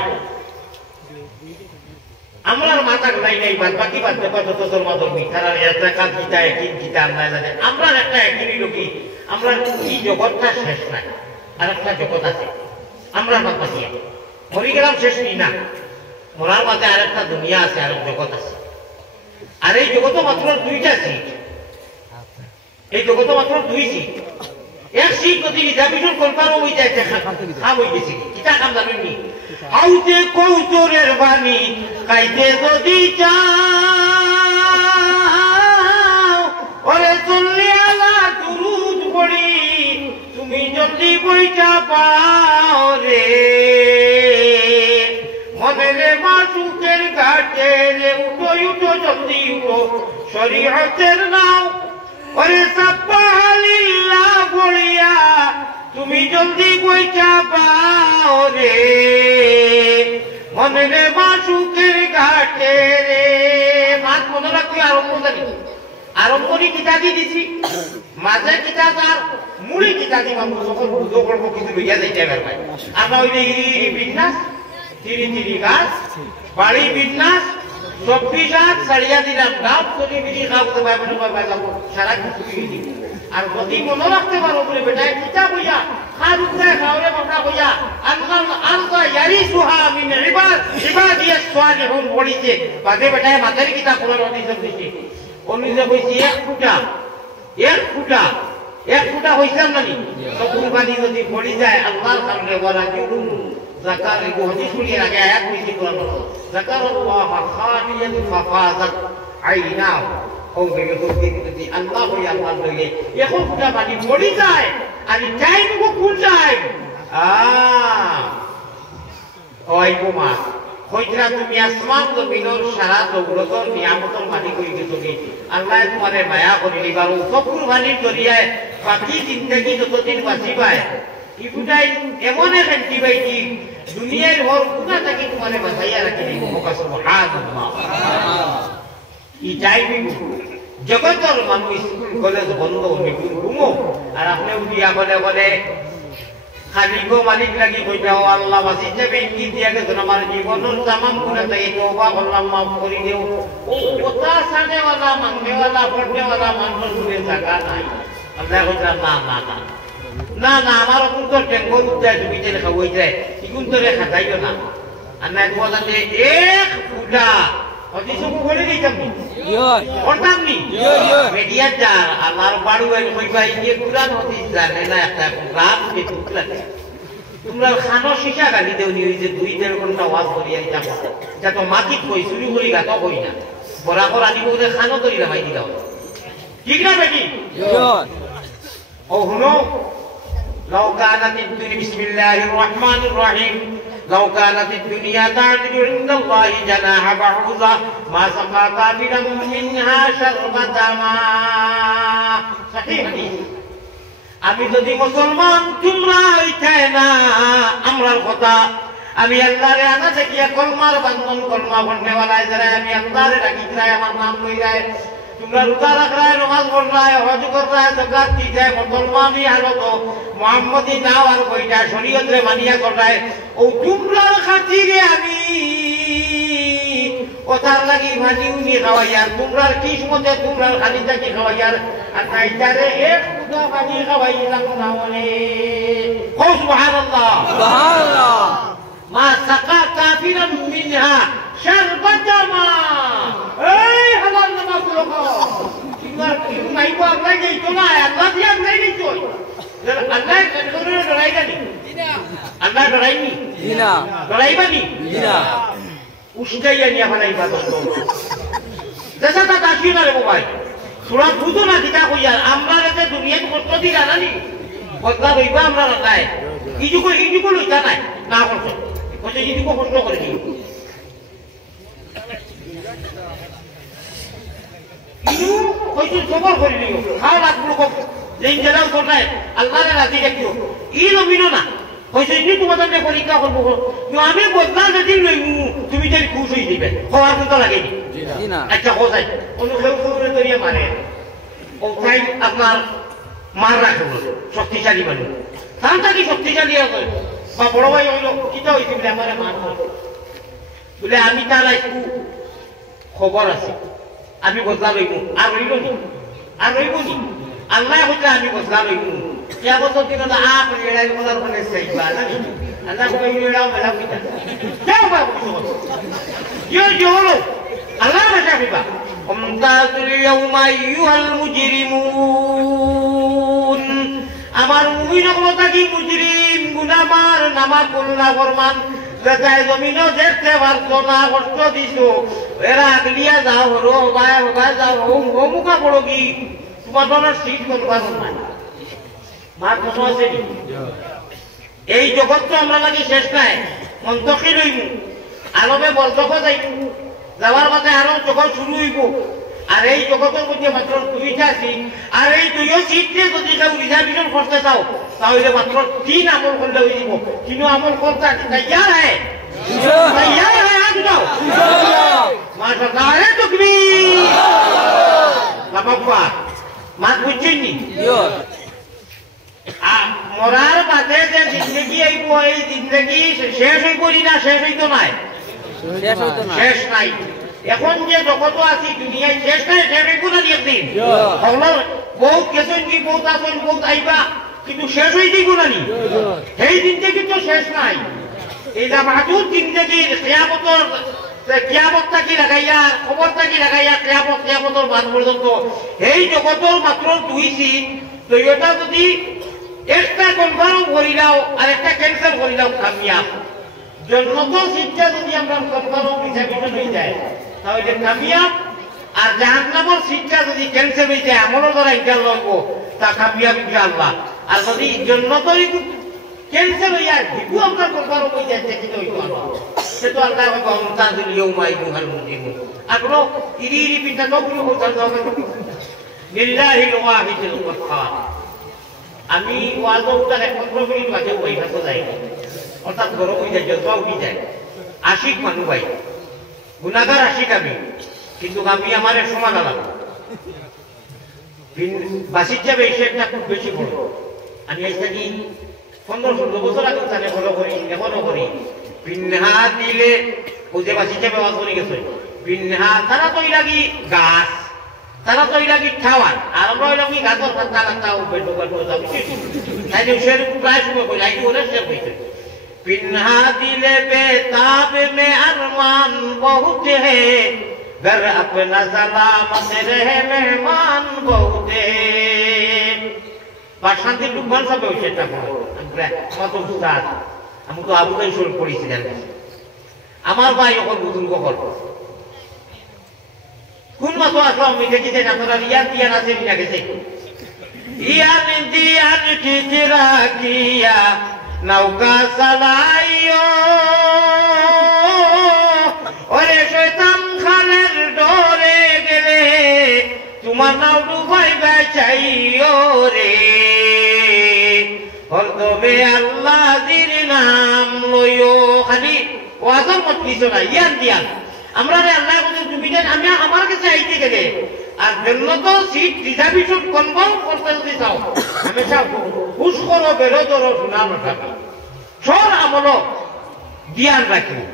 আমরা মাথা নাই নাই বাকি বাদ কত তোর মাদর মিঠার একটা কাজ কিতা একদিন কিতা আমরা জানে আমরা একটা একদিনই লোকি আমরা এই জগৎটা শেষ নাই আর একটা জগৎ আছে আমরা বাকি মরি গেলাম শেষ না মরার মাঝে আর একটা দুনিয়া আছে আর জগৎ আছে আর এই জগৎ মাত্র 2টা সিট এই জগৎ মাত্র 2 সিট এক সিট যদি রিজার্ভেশন করবার ওই যায় খাম হয়ে গেছে কিতা খাম জানেন নি আউতে কৌতরের বাণী খাইতে যদি চাও ওরে চললে আলা দুরুদ পড়ি তুমি জলদি বইটা পাও রে মনের মাসুকের ঘাটে রে উঠো জলদি উঠো শরীয়তের নাও ওরে সাব্বাহালিল্লাহ বলিয়া তুমি জলদি বইটা পাও রে মনের মাসুকের ঘাটে রে মাছ মনে রাখবি আরম্ভ কিতা দিয়ে দিছি মাঝে কিতা তার মুড়ি কিতা দিম আমি সকল বুঝো করবো কিছু লইয়া যাইতে পারবে আমরা ওই বিন্যাস তিরি গাছ বাড়ি বিন্যাস 24 হাত ছাড়িয়া দিলাম গাছ যদি বিড়ি খাওয়াতে পারবে সারা কিছু দিই আর যদি মনে রাখতে পারো বলে বেটায় কিতা বইয়া খাদ উঠে খাওয়ারে বাবা বইয়া আনকা ইয়ারিসুহা মিন ইবাদিয়াস সালিহুন বলিছে বাদে বেটায় মাথার কিতা পুরো অধিকার দিছে অনিজে কইছে এক ফুটা হইছাম নানি তো কুরবানি যদি পড়ি যায় আল্লাহর সামনে বলা কিউন যাকার এই হাদিস শুনিয়ে আগে আয়াত কইছে কোরআন যাকারুল্লাহ খালিয়ান ফাফাজাত আইনাও ও বেগে কইতে আল্লাহ হই আল্লাহ লগে এখন ফুটা পানি পড়ি যায় আর টাইম কো কোন যায় ওই বোমা কইরা তুমি আসমান জমিনের সারা দৌলতর নিয়ামতর মালিক হই গেছো কি আল্লাহ তোমারে মায়া করে নিবার সবুর বাণীর জরিয়ায় বাকি জিন্দগি যতদিন বাঁচিবায় ইবুদাই এমন এক অ্যান্টিবায়োটিক দুনিয়ার হর গুনাহ থেকে তোমারে বাঁচাইয়া রাখি দিব সুবহানাল্লাহ ই টাইমিং জগতের মানুষ স্কুল কলেজ বন্ধ নিপুণ ঘুমো আর আপনি উঠিয়া বলে খালি গো মালিক লাগি কইতা ও আল্লাহ বাঁচিতে বেঙ্কি দিয়া গেছেন আমার জীবনের তামাম গুণা থেকে তওবা করলাম মাফ করে দিও ও কথা সানেওয়ালা মাননেওয়ালা পড়নেওয়ালা মানুষ গুলো জায়গা নাই আল্লাহ কইতা না আমার অকুন্তর টেঙ্গর উদ্যায় তুমি যে লেখা হয়ে যায় ইকুন্তরে খাতাইও না আর না তোমাদের এক ফুটা অতিসব বলে দিতাম নি করতাম নি মিডিয়া যার আমার বাড়ু কইবা ইয়ে কুরআন হদিস জানে না একটা রাত কে টুকলা তোমরা খানো শিশা গালি দেওনি ওই যে 2-3 ঘন্টা ওয়াজ করি আইতাম যা তো মাটিত কই চুরি করি গাতো কই না বরাবর আনি বলে খানো করি না মাই দিলাও ঠিক না বেটি ও হুনো لو كانت الدنيا بسم الله الرحمن الرحيم لو كانت الدنيا تعدل عند الله جناح بعوضة ما سقى قابلا منها شربة ماء صحيح আমি যদি মুসলমান তোমরা হইতাই না আমরার কথা আমি আল্লাহরে আনা দেখিয়া কলমার বান্ধন কলমা বন্নেওয়ালা যারা আমি আল্লাহরে ডাকি যায় আমার নাম লই যায় তোমরা রোজা রাখরায় নামাজ পড়রায় হজ কররায় যাকাত দিতে মুসলমানি হালত মুহাম্মদি নাও আর কইটা শরীয়তরে মানিয়া কররায় ও তোমরা খাতিরে আমি কথার লাগি ভাজি উনি খাওয়াইয়ার তোমরা কিসমতে তোমরা খালি থাকি খাওয়াইয়ার আর তাইটারে এক ফুটা ভাজি খাওয়াইলাম না বলে কও সুবহানাল্লাহ সুবহানাল্লাহ মা সাকা কাফিরাম মিনহা শারবাতা মা এই হালাল নামাজ পড়ো তোমরা কি মাইবো আল্লাহ দেই তো না আল্লাহ দিয়া নাই দেই তো আল্লাহ করে লড়াই গানি আল্লাহ ডরাইনি না ডরাইবানি না উস্কাইয়া নিয়ে ফেলাইবা দেশা তা আসি না রে ভাই তোরা বুঝো না দিকা কইয়া আমরা যাতে দুনিয়াত কষ্ট দিলা নানি বদলা রইবা আমরা নাই ইজুকো লইতা নাই না করছো বলছে ইজুকো কষ্ট করে দিই ইজু হয়তো সবর করে দিও খাও লাগলো যে জেলাও করলে আল্লাহরে রাজি রাখিও ই নমিনো না হয়তো ইনি তোমাদের পরীক্ষা করবো আমি বদলা যদি লইমু তুমি যদি খুশ হয়ে দিবে হওয়ার মতো লাগেনি আচ্ছা হোসাই অনুভব করে তৈরিয়া মানে ওটাই আপনার মার রাখবো শক্তিশালী মানুষ তাহলে কি শক্তিশালী হবে বা বড় ভাই হইল কিটা হয়েছে বলে আমার মার বলে আমি তার একটু খবর আছে আমি বদলা লইব আর রইল নি আর রইব নি আল্লাহ হইলে আমি বদলা লইব ইয়া বছর দিন আপনি এড়াই বলার মানে চাইবা না আল্লাহ কই এড়াও মেলা কিটা যাও বা ইয়ে হলো আল্লাহ বাঁচা দিবা আমতাজুল ইয়াউমা আইয়ুহাল মুজরিমুন আমার মুমিন হলো কি মুজরিম গুনাহগার নামাকুল্লাহ ফরমান যাতে জমিনো দেখতে পারছো না কষ্ট দিছো এরা আগলিয়া যাও হরো বাবা যাও ও মুখা বড় কি তোমার জন্য শীত করবার না মার কথা আছে এই জগৎ তো আমরা লাগি শেষ নাই মন্তকি রইমু আলমে বর্ধক যাইব যাওয়ার পথে আরো জগৎ শুরু হইব আর এই জগতের মধ্যে মাত্র দুইটা সিট আর এই দুইও সিটে যদি কেউ রিজার্ভেশন করতে চাও তাহলে মাত্র 3 আমল করলে হয়ে যাব কিন্তু আমল করতে তৈয়ার হ্যায় তৈয়ার হ্যায় আজ যাও মাশাআল্লাহ আরে তাকবীর বাবা মাত বুঝছেননি মরার বাদে যে জিন্দগি আইব এই জিন্দগি শেষ হইব না শেষ হইতো নাই শেষ নাই এখন যে জগত আছি দুনিয়ায় শেষ নাই শেষ হইব না একদিন বহুত গেছেন কি বহুত আছেন বহুত আইবা কিন্তু শেষ হয়ে যাইব না নি সেই জিন্দগি তো শেষ নাই এই যে মাহুদ জিন্দগির কিয়ামতটা কি লাগাইয়া খবরটা কি লাগাইয়া কিয়ামতর মান পর্যন্ত এই জগতের মাত্র 2 সিট তো এটা যদি একটা কনফার্ম করিলাও আর একটা ক্যান্সেল করিলাও কামিয়াব জন্নত সিটটা যদি আমরা কনফার্ম হিসাবে হয়ে যায় তাহলে কামিয়াব আর জাহান্নামের সিটটা যদি ক্যান্সেল হয়ে যায় আমলের দ্বারা ইনশাল লইব তা কামিয়াব ইনশাআল্লাহ আর যদি জন্নতই ক্যান্সেল হয়ে যায় ভিগু আমরা কনফার্ম হয়ে যায় সেটা হইতো না সেটা আল্লাহ কইব আমতাজুল ইয়াউমা আইয়ুহাল মুজরিমুন আগলো ইরি পিটা তো পুরো কথা হবে লিল্লাহিল ওয়াহিদুল কাহ্হার আমি ওয়াজটা একমাত্র করি বাজে ওই ভাষা যাই অর্থাৎ গরম হয়ে যায় জজবা উঠে যায় আশিক মানুষ ভাই গুণাগার আশিক আমি কিন্তু আমি আমার সমান আলাদা বাসির যাবে একটা খুব বেশি বড় আমি একটা কি 15-16 বছর আগে তাহলে বড় করি এখনো করি পিন্হা দিলে ও যে বাসির যাবে আওয়াজ করে গেছে পিন্হা তারা তো লাগি গাছ তারা তো লাগি খাওয়ার আর আমরা লাগি গাছর পাতা লাগাও বেটো বেটো যাও তাই সের প্রায় সময় কই লাগি ওরে সে কইতে পিন্হা দিলে বেতাব মে আরমান বহুত হে घर अपना सलामत रहे मेहमान बहुत বাসান্তির লুকমান সব সেটা কত উস্তাদ আমি তো আবু তাই শুরু পড়েছিলেন আমার ভাই এখন বুজুর্গ হল কোন মতো আসলাম আমি দেখেছেন আপনারা ইয়ান দিয়ান আছে বিনা গেছে ইয়ান দিয়ান খিচরা কিয়া নৌকা চালাইও ওরে শয়তান খালের ডরে গেলে তোমার নাও ডুবাই বাঁচাইও রে হলদমে আল্লাহর নাম লইও খালি ওয়াজর মত কিছু না ইয়ান দিয়ান আমরা রে আল্লাহ বলে তুমি দেন আমি আমার কাছে আইতে গেলে আর জন্নত সিট রিজার্ভেশন কনফার্ম করতে যদি চাও হামেশা হুশ করো বেরো ধরো শোনা না সর আমল জ্ঞান রাখিও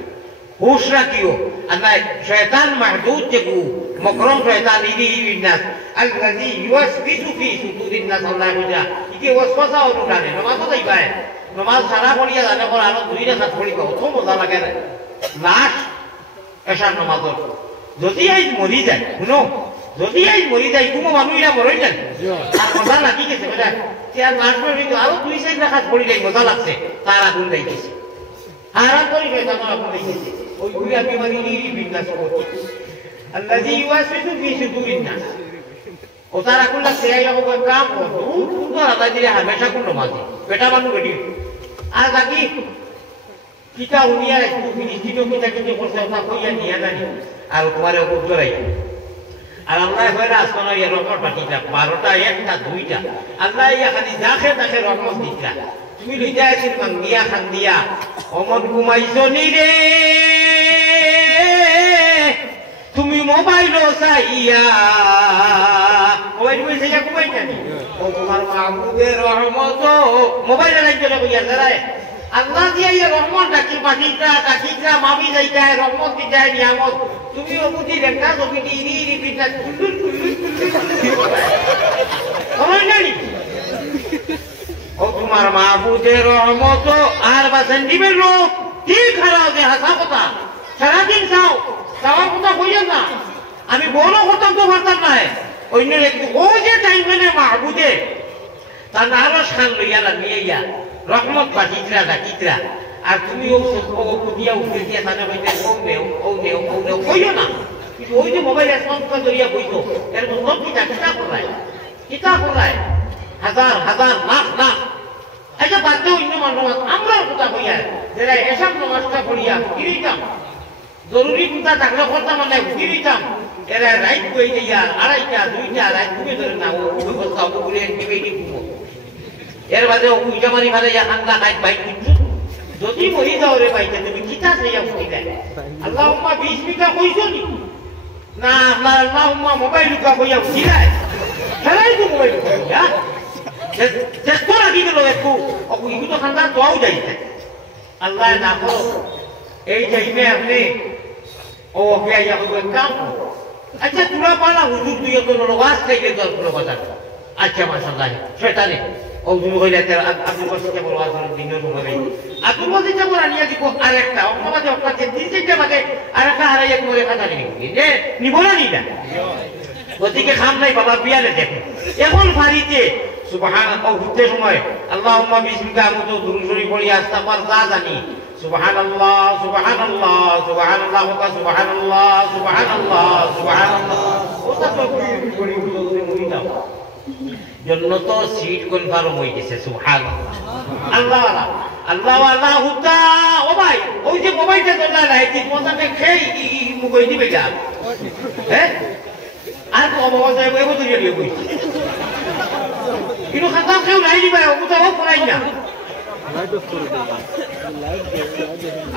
হুশ রাখিও আল্লাহ শয়তান মাহদুদ যেগু মকরম শয়তান ইদি বিনাস আল্লাযী ইউসবিসু ফি সুদুরিন নাস আল্লাহ বুঝা ইকে ওয়াসওয়াসা অনুদানে নামাজ যাইবাই নামাজ সারা পড়িয়া জানে কোরআন দুই রাকাত পড়িব কত মজা লাগে লাশ এশার নামাজ যদি এই মরি যায় শুনো যদি এই মরি যাই কোনো মানুষরা মরই না আর মজা লাগি গেছে বেটা আর মাসবার ভিতরে আরো 2-4 রাখা পড়ি যাই মজা লাগছে তার আগুন লাগিয়েছে হারাম করি বেটা আমার আগুন লাগিয়েছে ওইগুলি আমি মানে নিরি বিন্যাস করছি আল্লাযী ইউওয়াসওয়িসু ফি সুদুরিন নাস ও তার আগুন লাগছে এই রকম কাম তো আল্লাহ দিলে হামেশা কোন মাঝে বেটা মানুষ বেটি আর বাকি কিতা উনিয়া একটু ফিনিস্টিটো কিতা কিন্তু করছে ওটা কইয়া নিয়া জানি আর তোমার উপর আর আল্লাহ হয়রা আসমানা ইয়া রহমত বাকিটা 12টা 1টা 2টা আল্লাহ ইয়া খালি যাকে তাকে রহমত দিতা তুমি লইয়া আছিস মাঙ্গিয়া খান্দিয়া অমন ঘুমাইছো নি রে তুমি মোবাইল চাইয়া মোবাইল চাইয়া ঘুমাইছা নি ও তোমার মাহবুবের রহমত মোবাইলে লাগবে না কইয়া দাঁড়ায় আল্লাহ দিয়া ইয়া রহমত ডাকি পাখিটা মামি যাইতা রহমত দিতা নিয়ামত তুমি অবুতি দেখা তুমি ইরি পিটা হয় না নি ও তোমার মাহবুবের রহমত আর বাসন দিবেন লোক কি খারাপ যে হাসা কথা সারাদিন চাও চাওয়ার কথা কইয়া না আমি বড় কথা তো পারতাম না অন্য একটু ও যে টাইম মানে মাহবুদে তার আরো সান লইয়া নিয়ে ইয়া রহমত বাকিতরা ডাকিতরা আর তুমি ও দিয়া উঠে দিয়া তাহলে হইতে ও নেও কইও না কিন্তু ওই যে মোবাইলে সংখ্যা ধরিয়া বইতো এর সব কিতা করায় হাজার লাখ এটা বাধ্য অন্য মানুষ আমরা কথা কইয়া যারা এসব নমাজটা করিয়া ফিরিতাম জরুরি কথা থাকলে কথা মানে ফিরিতাম এরা রাইট কই দিয়া 2:30 2টা রাইট ঘুমে ধরে না ও ব্যবস্থা বলে দিবে কি ঘুমো এর বাদে ও পূজা মারি ভালে ইয়া হাঙ্গা খাই বাইক কিন্তু যদি মরি যাও রে বাইকে তুমি কিতা চাইয়া উঠি দেয় আল্লাহুম্মা 20 মিনিট কইছো নি না আল্লাহুম্মা মোবাইল কা কইয়া উঠি দেয় খেলাই তো মোবাইল কইয়া চেষ্টা লাগি গেল একটু ও ইগুতো খান্দা দোয়াও যাইছে আল্লাহ না করো এই টাইমে আপনি ও কে ইয়া কই কাম আচ্ছা তুরা পালা হুজুর তুই তো নওয়াজ থেকে দল কোনো কথা আচ্ছা মাশাআল্লাহ শয়তানে ও তুমি কইলে আব্দুল বাসিতে বড় আসার দিনের হবে আব্দুল বাসিতে বড় নিয়া দিব আরেকটা অপমাদে অপমাদে তিনটা বাদে আরেকটা হারাইয়া করে কথা নিবি যে নিব না নিটা ওদিকে খাম নাই বাবা বিয়ালে দেখো এখন ফারিতে সুবহানাল্লাহ হতে সময় আল্লাহুম্মা বিসমিকা আমি তো দুরূদ শরীফ পড়ি আস্তাগফার যা জানি সুবহানাল্লাহ সুবহানাল্লাহ সুবহানাল্লাহ সুবহানাল্লাহ ওটা তো পড়ি পড়ি দাও জন্য তো সিট কনফার্ম হয়ে গেছে সুবহানাল্লাহ আল্লাহ হুতা ও ভাই ওই যে মোবাইলটা তো না লাইতি মজাকে খেই মুগই দিবে যা হ্যাঁ আর তো অবস্থা এই বছর জড়িয়ে কই কিন্তু খাতা কেউ নাই দিবা ও তো পড়াই না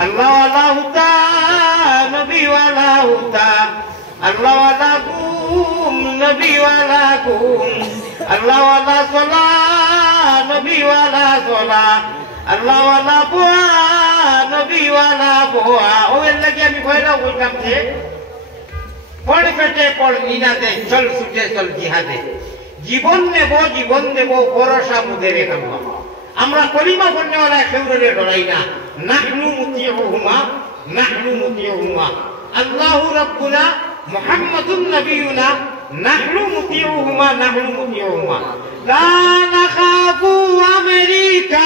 আল্লাহ হুতা নবী ওয়ালা হুতা আল্লাহ ওয়ালা কুম নবী ওয়ালা কুম আল্লাহ ওয়ালা সালা নবী ওয়ালা সালা আল্লাহ ওয়ালা বুয়া নবী ওয়ালা বুয়া ও এর লাগি আমি কইরা বলতাম যে পড় পেটে পড় নিনাতে চল ছুটে চল জিহাদে জীবন নেব ভরসা মুদের কাম্মা আমরা কলিমা পড়নেওয়ালা কেউরে ডরাই না নাহনু মুতিউহুমা আল্লাহু রাব্বুনা মুহাম্মাদুন নবিয়ুনা নাহনু মুতিউহুমা লা নাখাফু আমেরিকা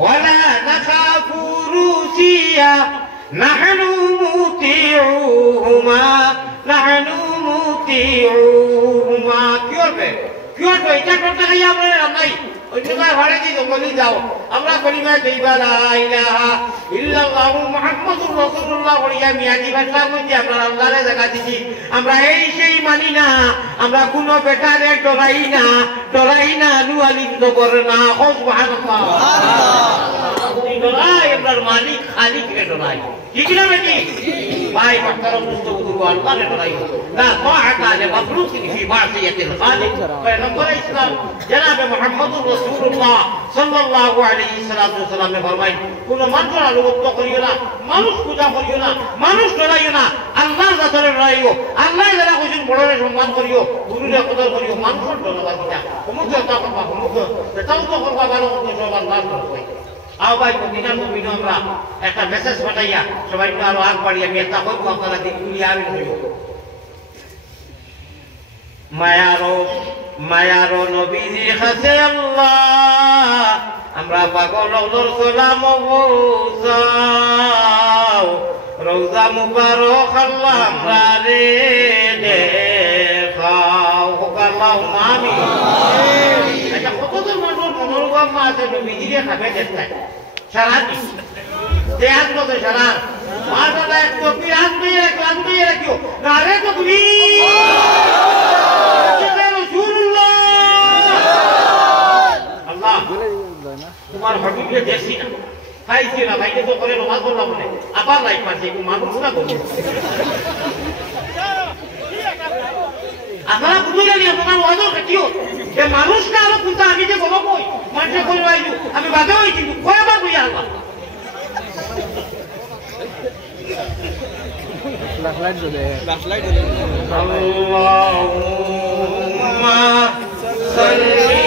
ওয়ালা নাখাফু রুসিয়া নাহনু মুতিউহুমা কি হবে এটা করতে গিয়ে আমরা নাই অন্য ঘরে কি জঙ্গলে যাও আমরা কলিমা কইবা লা ইলাহা ইল্লাল্লাহু মুহাম্মাদুর রাসূলুল্লাহ বলিয়া মিয়াজি ভাষার মধ্যে আমরা আল্লাহরে জায়গা দিছি আমরা এই সেই মানি না আমরা কোনো বেটারে ডরাই না আলিম করে না ও সুবহানাল্লাহ ডরাই আপনার মালিক খালিককে ডরাই ঠিক না বেটি ভাই محترم মুস্তফা আল্লাহরে ডরাই লা তাআতা লিমাখলুকিন ফি মাসিয়াতিল খালিক পয়গম্বর ইসলাম জনাব মুহাম্মদুর রাসূলুল্লাহ সাল্লাল্লাহু আলাইহি ওয়াসাল্লাম ফরমায় কোন মাত্র আনুগত্য করিও না মানুষ পূজা করিও না মানুষ ডরাইও না আল্লাহর জাতরে ডরাইও আল্লাহ যারা কইছেন বড়রে সম্মান করিও গুরুরে কদর করিও মানুষের ধন্যবাদ দিতা সমুদ্র তা করবা সমুদ্র তাও তো করবা ভালো মন্দ সব আল্লাহর করবে আও ভাই মদিনার মুমিন আমরা একটা মেসেজ পাঠাইয়া সবাইকে আরো আগ বাড়িয়ে আমি একটা করবো আপনারা দিনগুলি আমিন হইব মায়ারো নবীজি কাছে আল্লাহ আমরা পাগল সালাম পৌঁছাও রওজা মুবারক আল্লাহ আমরা রে দেখাও আল্লাহুম্মা আমিন। আচ্ছা কতজন মানুষ মনোরম আছে নবীজিরে খাবে দেখতে সারা দিন দেয়াল মতো সারা মাশাআল্লাহ এক তকবীর আসবে রাখিও নারে তকবীর আল্লাহ তোমার হবিবকে দেখছি না খাইছি না ভাইকে তো করে নমাজ পড়লাম বলে আবার লাইক মারছে মানুষ না বলছে আপনারা বুঝে জানি আপনার ওয়াজও খাটিও যে মানুষটা আরো কোনটা আমি যে বলো কই মানুষে করে আইলু আমি বাধা হই কিন্তু কয়বার কই আল্লাহ লাইট জ্বলে আল্লাহুম্মা সাল্লি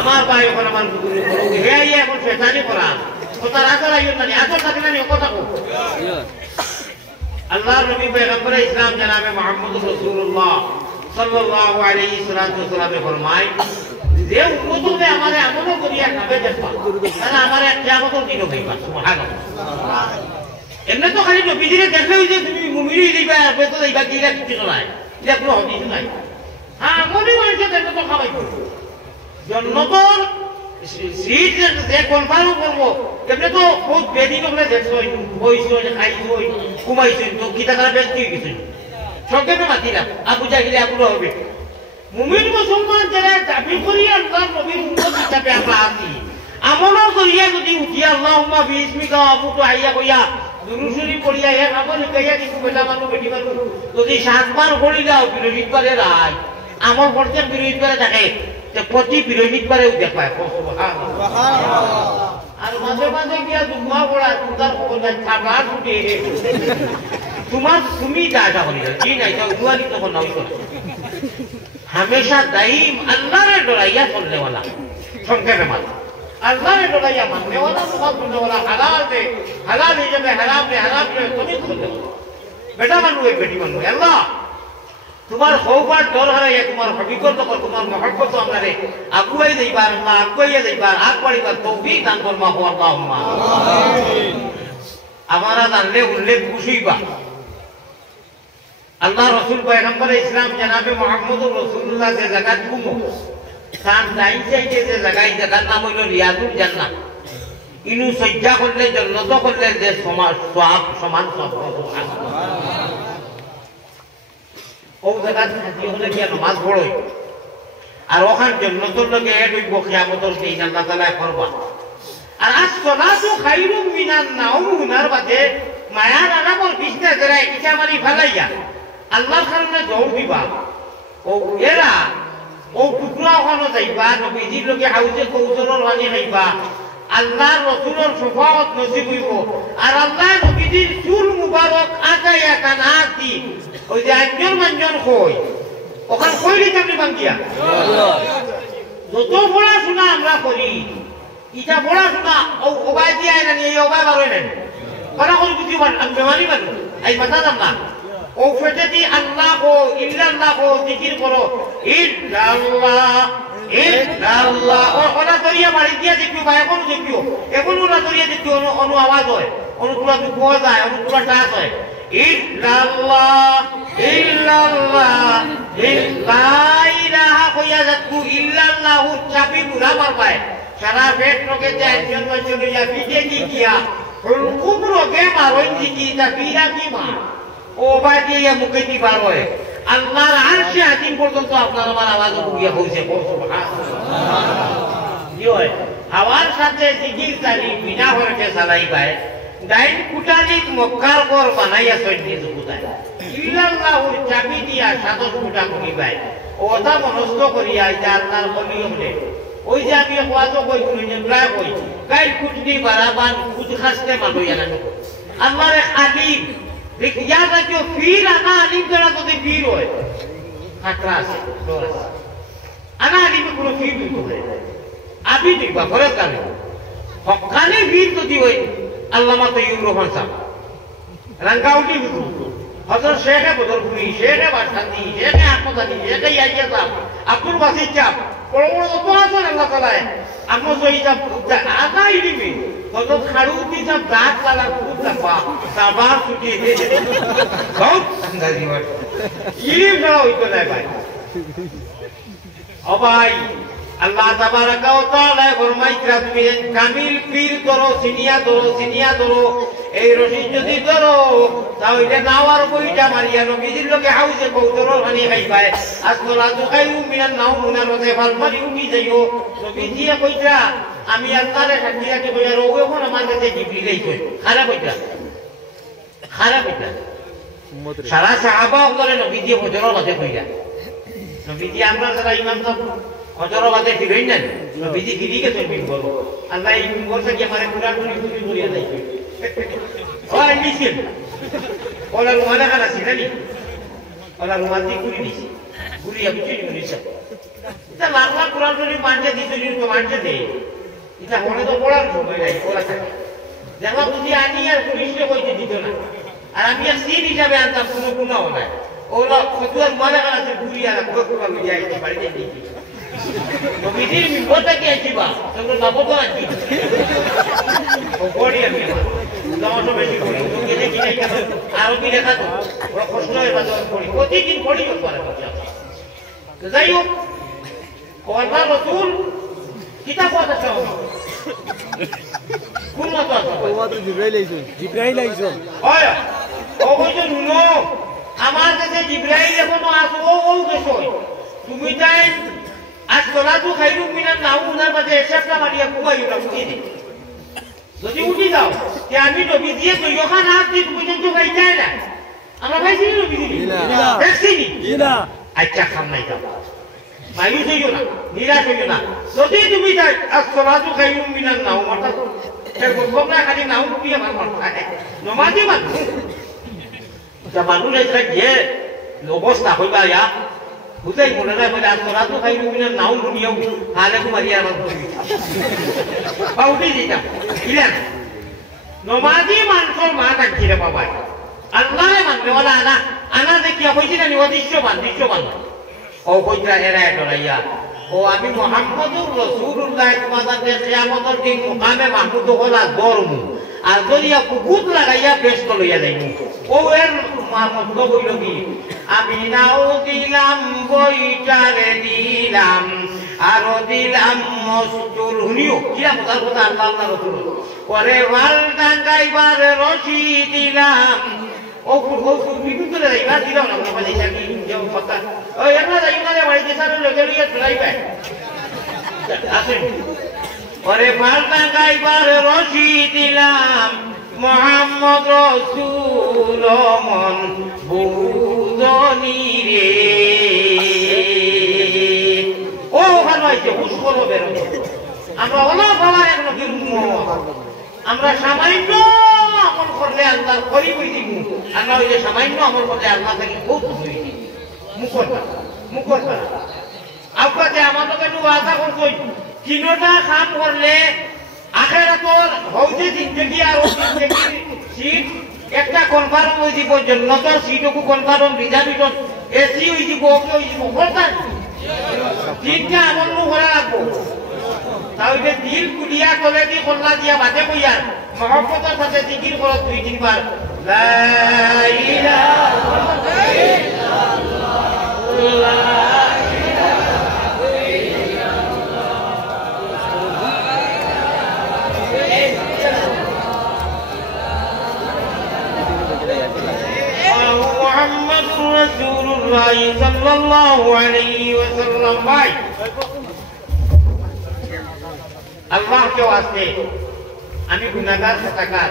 আমার ভাই এখন আমার হে এখন শেষানি করা কথা রাখার আইন না আসল থাকে না কথা কো আল্লাহর নবী পয়গম্বর ইসলাম জনাবে মুহাম্মদুর রাসূলুল্লাহ সাল্লাল্লাহু আলাইহি ওয়াসাল্লাম ফরমায় যে উম্মতে আমারে আমল করিয়া খাবে দেখবা তাহলে আমারে কিয়ামত দিন হইবা সুবহানাল্লাহ এমনি তো খালি নবীজিরে দেখলেই যে তুমি মুমিন হইবা বেতো হইবা কি না কিছু নাই এটা কোনো হাদিস নাই হ্যাঁ মনে হইছে দেখো তো খাবাই জন্মতর সিট যে কনফার্ম করবো এমনি তো বহুত বেদিন হলে দেখছো বইছো খাইছো ঘুমাইছো তো কিতা তারা ব্যস্ত হয়ে গেছে সংক্ষেপে মাতিলাম আবু জাহিলে আবুরা হবে মুমিন মুসলমান যারা দাবি করি আল্লাহ নবীর উম্মত হিসাবে আমরা আছি আমলও করিয়া যদি উঠি আল্লাহুম্মা বিইসমিকা আবুতু আইয়া কইয়া দুরূদ শরীফ পড়িয়া এক আমল কইয়া কিন্তু বেটা মানুষ বেটি মানুষ যদি 7 বার পড়ি যাও বিরোধিতবারে রায় আমল করতে বিরোধিতবারে থাকে যে প্রতি বিরোধিতবারেও দেখায় সুবহানাল্লাহ আর মাঝে মাঝে গিয়া দুমা পড়া তার ছাগা ছুটে তুমি দাটা করি কি নাই তো উয়ালি তো না হইতো हमेशा दाइम अल्लाह ने डराइया सुनने वाला संख्या माल अल्लाह ने डराइया मानने वाला सब सुनने वाला हलाल है जब हराम है तो नहीं सुनने वाला बेटा मानो एक बेटी मानो अल्लाह तुम्हार खौफार डर है तुम्हार हकीकत तो तुम्हार मोहब्बत तो हमारे अगुवाई दे बार अल्लाह अगुवाई दे बार आग पड़ी बार तौफीक दान फरमा हो अल्लाहुम्मा आमीन हमारा दानले उल्लेख खुशी बा अल्लाह रसूल पैगंबर इस्लाम जनाबे मुहम्मदुर रसूलुल्लाह से ज़कात कुमो सान दाइन से जे ज़कात ज़कात नाम হইল রিয়াজুল জান্নাহ ইনু সজ্জা করলে জান্নাত করলে যে সমান সমান সুবহানাল্লাহ ও ज़कात হাতি হলে কি নামাজ পড়ই আর ওখান জান্নাতের লগে এড হইব কিয়ামতের দিন আল্লাহ তাআলা করবা আর as-সালাতু খায়রুম মিনান নাওম হুনার বাদে মায়া নানামর বিছনা জরাই ইচ্ছা মারি ফেলাইয়া আল্লাহর কারণে দৌড় দিবা ও এরা ও টুকরা ওখানে যাইবা নবীজির লোকে হাউজে কৌশলের পানি খাইবা আল্লাহর রসুলের শফাআত নসিব হইব আর আল্লাহ নবীজির চুল মুবারক আগাইয়া কানাতি ওই যে একজন মানুষজন কই ওখানে কইলি আপনি বাঙ্গিয়া যত পড়াশোনা আমরা করি ইটা পড়াশোনা ও ওবাই দিয়ে না নিয়ে ওবাই বারোয় নেন করা করে বুঝি আমি বেমারি মানুষ এই মাথা দাম না ও ফেটেটি আল্লাহ ও ইল্লাল্লাহ ও জিকির করো ইল্লাল্লাহ ওরা দরিয়া বাড়ি দিয়া দেখিও বা এখনো দেখিও এখন ওরা দরিয়া দেখিও অনু আওয়াজ হয় অনু তোলা দুঃখ যায় অনু তোলা টাচ হয় ইল্লাল্লাহ লা ইলাহা কইয়া যাতু ইল্লাল্লাহু চাবি মুরা মারবায় সারা পেট রোগে যায় জন্ম চলে যা বিজে কি কিয়া হুলকুম রোগে মারই কি তা বিরা কি মার ও বাদিয়া মুখে দি বার হয় আল্লাহর আরশে আজিম পর্যন্ত আপনার আমার আওয়াজ উঠিয়া হইছে সুবহানাল্লাহ কি হয় হাওয়ার সাথে জিকির চালি বিনা হরকে চালাই পায় ডাইন কুটালিক মক্কার পর বানাইয়া সৈন্য জুতায় ইল্লাল্লাহুর চাবি দিয়া সাতত কুটা কমি পায় ওটা মনস্থ করিয়া যা আল্লাহর কলিও বলে ওই যে আমি ওয়াজ কই শুনি যে প্রায় কই গাই কুটনি বারাবান কুট খাসতে মালইয়া না আল্লাহর আলিম याद रखियो पीर आना अलीम जरा तो पीर होए खतरा से আনা আলিমে কোনো ফির দিত আপনি দেখবা ফরজ কানে হকানে ফির যদি ওই আল্লামা তৈয়ুর রহমান সাহেব রাঙ্গাউটি হজরত শেখে বদরপুরি শেখে বাসখান্দি শেখে আহমদানি শেখে ইয়াইয়া সাহেব আব্দুল বাসির চাপ বড় বড় যত আছেন আল্লাহ তালায় আমার জয়ী চাপ আগাই দিবি হজরত খাড়ুদ্দি সাহেব দাঁত লাগার খুব চাপা সাবার ছুটি সব আন্দাজি হয় ইলিম ছাড়া হইতো না ভাই ও ভাই আল্লাহ তাবারাকা ওয়া তাআলা ফরমাইতরা তুমি কামিল পীর ধরো সিনিয়া ধরো এই রশিদ যদি ধরো তাহলে নাওয়ার বইটা মারিয়া নবীজির লোকে হাউসে কৌতরো পানি খাইবাই আসলাতু খায়রুম মিনান নাওম মুনার রতে ফাল মারি উঠি যাইও নবীজি কইতা আমি আল্লাহরে সাক্ষী রাখি কইয়া রোগ এখন আমার কাছে জিবরিল আইছে খারাপ হইতা সারা সাহাবা করে নবীজি হজরের বাদে কইলা নবীজি আমরা যারা ইমাম সাহেব হজরের বাদে ফিরই না নবীজি ফিরি গেছে মিম্বর আল্লাহ এই মিম্বর থেকে আমারে কুরআন শরীফ করিয়া দেয় ওই নিছেন ওলা রুমালা খানা ছিলানি ওলা রুমাল দিয়ে ঘুরি দিছি ঘুরিয়া বুঝি নিছে এটা বাংলা কুরআন শরীফ মানতে দিছে তো মানতে দেয় এটা মনে তো পড়ার সময় নাই পড়া থাকে দেখা বুঝি আনি আর পুলিশে কইতে দিত না আর আমি আর সিন হিসাবে আনতাম কোনো গুণাও নাই ওলা ফতুয়ার মালা খানা ঘুরিয়া কোকুবা লইয়া আইতে বাড়িতে দিছি নবীজির মিম্বরটা কি আইছিবা তোমরা বাবু তো আছি ও পড়ি আমি আমার তো বেশি পড়ি তোকে দেখি নাই কেন আরবি লেখা তো ওরা প্রশ্ন এবার পড়ি প্রতিদিন পড়ি করে তো যাই হোক আল্লাহ রাসূল কিতাব কথা চাও কোন মত আছে ও তো জিবরাইল আইছো হয় ও কইছো নুনো আমার কাছে জিবরাইল এখনো আসো ও কইছো তুমি তাই আসলাতু খায়রুম মিনান নাওম মুনার বাদে এসেটা মারিয়া ঘুমাইও না উঠি দে যদি উঠি যাও যে আমি নবী দিয়ে তো ইহান হাত দিয়ে পর্যন্ত খাই যায় না আমরা খাইছি নবী দিয়ে দেখছি না আচ্ছা খাম নাই যাও মায়ুস হইও না নিরাশ হইও না যদি তুমি যাই আসলাতু খায়রুম মিনান নাওম অর্থাৎ বলবো না খালি নাওম দিয়ে আমার মাথা নমাজি মানুষ যা মানুষ এটা যে অবস্থা হইবা ইয়া বুঝাই মনে না বলে আসলাতু খায়রুম মিনান নাওম নিয়ম হালে কুমারিয়া আমার উঠে দিতাম ইলেন নমাজি মানুষের মা থাকছি রে বাবা আল্লাহ মানবে ওলা আনা দেখিয়া কইছি না দৃশ্যবান ও কইরা এরা ডরাইয়া ও আমি মুহাম্মদুর রাসূলুল্লাহ তোমাদের কিয়ামতের দিন মুকামে মাহমুদ হলা গরম আর দরিয়া কুকুত লাগাইয়া পেশ লইয়া যাইমু ও এর মুহাম্মদ কইল কি আমি নাও দিলাম বইটারে দিলাম আরো দিলাম মস্তুর হুনিও কিরা মজার কথা আল্লাহ রাসূল পরে ওয়াল ডাঙ্গাইবার রশি দিলাম ও বিভিন্ন জায়গা দিলাম না মানে এটা কি যেও কথা ও এমন জায়গা না বাড়িতে সারা লোকে লিয়ে চলাইবে আসেন পরে ওয়াল ডাঙ্গাইবার রশি দিলাম মুহাম্মদ রাসূল মন বুদনি রে ও ভালো হয়েছে হুশ করো বেরো আমরা অনেক ভালো এগুলো কিন্তু আমরা সামান্য আমল করলে আল্লাহ করি বই দিব আমরা ওই যে সামান্য আমল করলে আল্লাহ থেকে খুব খুশি হই মুখর আপনাকে আমাদের কেন আশা করছো তিনটা কাম করলে আখেরাতর হইতে জিন্দেগি আর জিন্দেগির সিট একটা কনফার্ম হয়ে দিব জন্নতর সিটকু কনফার্ম রিজার্ভেশন এসি হয়ে দিব ওকে হয়ে দিব বলতাম তিনটা আমল করা লাগবো তাহলে দিল কুলিয়া কলে দি কল্লা দিয়া বাদে কইয়া মহব্বতের সাথে জিকির করো 2-3 বার লা ইলাহা ইল্লাল্লাহ মুহাম্মাদুর রাসূলুল্লাহ সাল্লাল্লাহু আলাইহি ওয়াসাল্লাম ভাই আল্লাহ কে ওয়াস্তে আমি গুনাহগার খাতাকার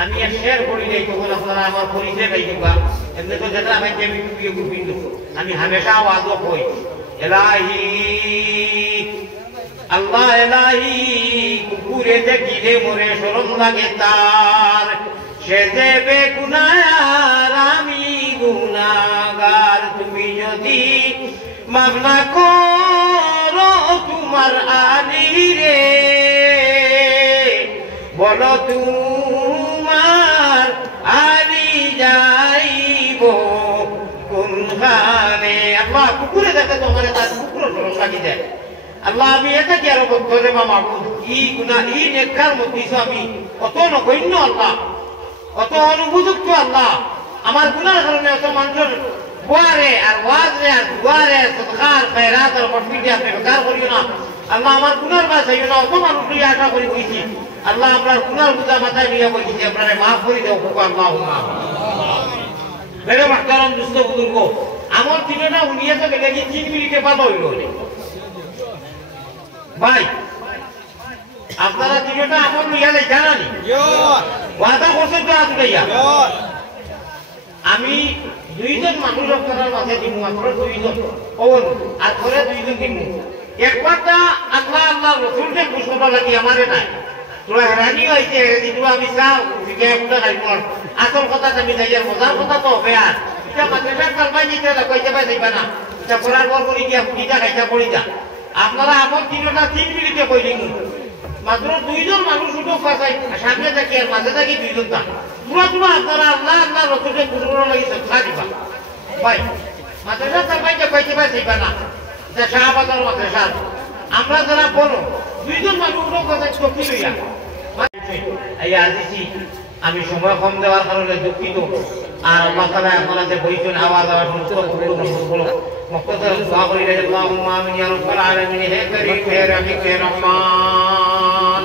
আমি শেয়ার করি নাই তখন আপনারা আমার পরিচয় পাই দিবা এমনি তো যেটা আমি আমি বিয়ে করবিন আমি হামেশা ওয়াদা কই ইলাহি আল্লাহ ইলাহি কুকুরে দেখিলে মোরে শরম লাগে তার সে যে বেগুনার আমি গুনাহগার তুমি যদি মাফ না তোমার আলী রে বলো তোমার আলী যাইব কোনখানে আল্লাহ কুকুরে দেখে তোমার তার কুকুর লাগি যায় আল্লাহ আমি এটা কি আরো বলতে মা মাহবুব ই গুনাহ ই নেককার মধ্যে আমি কত নগণ্য আল্লাহ কত অনুপযুক্ত আল্লাহ আমার গুনার কারণে এত মানুষের বুয়ারে আর ওয়াজরে আর দুয়ারে সদকার খয়রাত আর মসজিদে আপনি বেকার করিও না আল্লাহ আমার গুনার বাস হইও না অত মানুষ নিয়ে আশা করি বইছি আল্লাহ আপনার গুনার বোঝা মাথায় নিয়ে বইছি আপনারা মাফ করে দেও আল্লাহ মেরে মাহতারাম দুস্থ বুজুর্গ আমার তিনটা উনিয়ে তো গেলে 3 মিনিটে পাবা হইল ভাই আপনারা তিনটা আমার নিয়ে যাই জানানি ওয়াদা করছেন তো আজ ভাইয়া আমি 2 জন মানুষ আপনার মাঝে দিব মাত্র 2 জন ওন আর ধরে 2 জন দিব একবারটা আল্লাহ আল্লাহ রসুলকে ঘোষণা লাগি আমারে নাই তোরা হেরানি হয়েছে কিন্তু আমি চাও শিখে একটা খাইব আসল কথা আমি যাইয়ার মজার কথা তো হবে আর এটা মাদ্রাসা করবাই যেতে কইতে পাই যাইবা না এটা পড়ার পর করে গিয়া ফুটিটা খাইটা পড়ি যা আপনারা আমার তিনটা 3 মিনিটে কই দিন মাত্র 2 জন মানুষ উঠো ফাঁসাই সামনে থাকি আর মাঝে থাকি 2 জন তা পুরো পুরো আপনারা আল্লাহ আল্লাহ রসুলকে ঘোষণা লাগি সৎকা দিবা ভাই মাদ্রাসা করবাই যে কইতে পাই যাইবা না এটা শাহবাজার মাদ্রাসা আমরা যারা বলো 2 জন মানুষ উঠো ফাঁসাই চকি লইয়া আমি সময় কম দেওয়ার কারণে দুঃখিত আর আল্লাহ তাআলা আপনাদের বইছেন আওয়াজ আওয়াজ মুক্তসর দোয়া করি আল্লাহুম্মা আমিন ইয়া রাব্বাল আলামিন হে করিম হে রহিম হে রহমান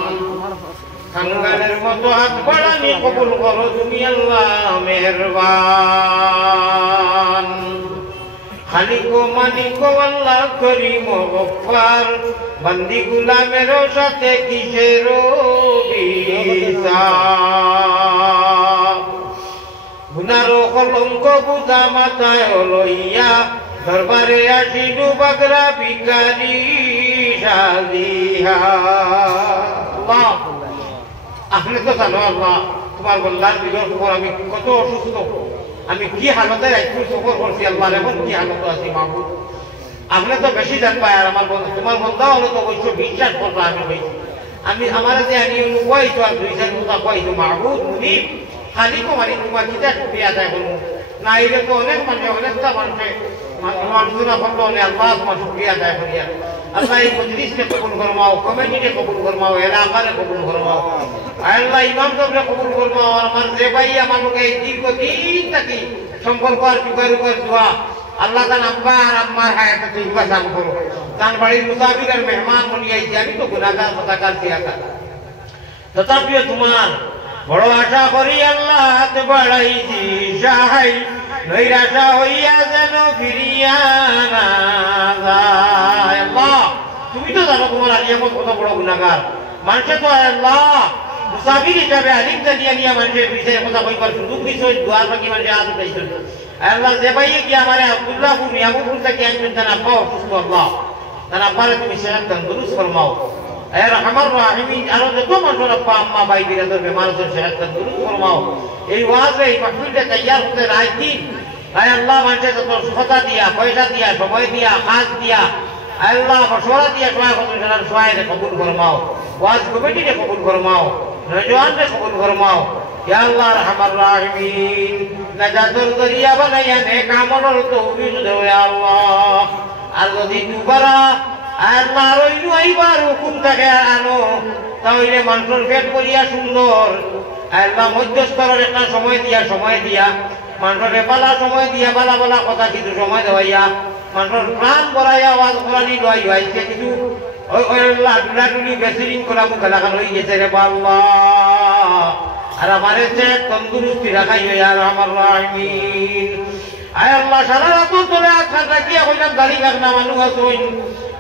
খানগানের মতো হাত বাড়ানি কবুল করো তুমি আল্লাহ মেহেরবান খালিকো মালিকো আল্লাহ করিম ও গফফার বন্দি গুলামের সাথে কিসের গুনার কলঙ্ক বুঝা মাথায় লইয়া দরবারে আসিলু বাগরা ভিখারি সাজিয়া আপনি তো জানো আল্লাহ তোমার বন্দার বিগত খবর আমি কত অসুস্থ আমি কি হালতে রাখছি সফর করছি আল্লাহ এখন কি হালত আছি মাহবুব আপনি তো বেশি জানবাই আর আমার তোমার বন্ধা হলো তো বলছো বিশ্বাস করবো আমি হয়েছি আমি আমার যে আনি কইতো আর 2 কথা কইতো মাহবুব মুনিব খালিকো মানে তোমার কিতা শুকরিয়া আদায় করবো না এলে তো অনেক মানুষ অনেকটা মানুষরা করলো আল্লাহ তোমার শুকরিয়া আদায় করিয়া আল্লাহ এই মজলিসকে কবুল ফরমাও কমিটিকে কবুল ফরমাও এলাকারে কবুল ফরমাও আল্লাহ ইমাম সাহেবকে কবুল ফরমাও আর আমার যে ভাই আমাকে এই দীর্ঘদিন থাকি সম্পর্ক আর যুগের উপর দোয়া আল্লাহ তান আব্বা আর আম্মার হায়াতে তুইবা সাম করো তান বাড়ির মুসাফির আর মেহমান বনি আইছি আমি তো গুনাহগার কথাকার সিয়াকা তথাপিও তোমার বড় আশা করি আল্লাহ হাত বাড়াইছি সাহাই নৈরাশা হইয়া যেন ফিরিয়া না যায় আল্লাহ তুমি তো জানো তোমার আলিয়ামত কত বড় গুনাহগার মানুষে তো আল্লাহ মুসাফির হিসাবে আলিম জানিয়া নিয়ে মানুষের বিষয়ে কথা কইবার সুযোগ দিয়েছে দুয়ার বাকি মানুষের হাত উঠাইছেন আল্লাহ যে ভাইয়ে কি আমার আব্দুল্লাহপুর নিয়ামতপুর থেকে আনছেন তার আব্বা অসুস্থ আল্লাহ তার আব্বারে তুমি সেখান তন্দুরুস্ত ফরমাও এর আমার রাহিমিন আরো যত মানুষের আব্বা আম্মা ভাই বিরাদর বেমার আছে সেখান তন্দুরুস্ত ফরমাও এই ওয়াজে এই মাহফিলটা তৈয়ার হতে রায় দিন আয় আল্লাহ মানুষের যত সুখতা দিয়া পয়সা দিয়া সময় দিয়া কাজ দিয়া আল্লাহ মশওয়ারা দিয়া সহায় কমিশনার সহায়রে কবুল ফরমাও ওয়াজ কমিটিকে কবুল ফরমাও নওজওয়ানকে কবুল ফরমাও ইয়া আল্লাহ রহমান রাহিমিন নাজাতুর জরিয়া বানাইয়া নেক আমলের তৌফিক দাও ইয়া আল্লাহ আর যদি দুবারা আল্লাহ রইনু আইবার হুকুম থাকে আনো তাহলে মানুষের পেট করিয়া সুন্দর আল্লাহ মধ্যস্থরের একটা সময় দিয়া মানুষের পালা সময় দিয়া পালা পালা কথা কিছু সময় দেওয়াইয়া মানুষের প্রাণ বড়াইয়া ওয়াজ করানি লই হইছে কিছু ওই আল্লাহ দুলাটুলি বেসিরিং করা মুখ লাগানো হয়ে গেছে রে আল্লাহ আর আমারে যে তন্দুরুস্তি রাখাই আর আমার রাহিমিন আয় আল্লাহ সারা রাত ধরে আখান রাখিয়া কইলাম দাড়ি রাখনা মানুষ আছেন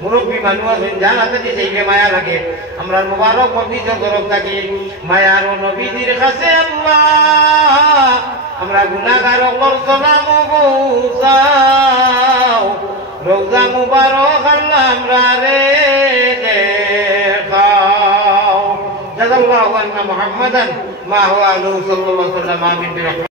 মুরব্বী মানুষ আছেন যার হাতে যে সেইলে মায়া লাগে আমরা মুবারক মসজিদের তরফ থাকি মায়ার ও নবীজির কাছে আল্লাহ আমরা গুনাহগার ওর সালাম পৌঁছাও রওজা মুবারক আল্লাহ আমরা রে দেখাও জাযাল্লাহু আন্না মুহাম্মাদান মা হুয়া আলাইহি সাল্লাল্লাহু আলাইহি ওয়া সাল্লাম আমিন।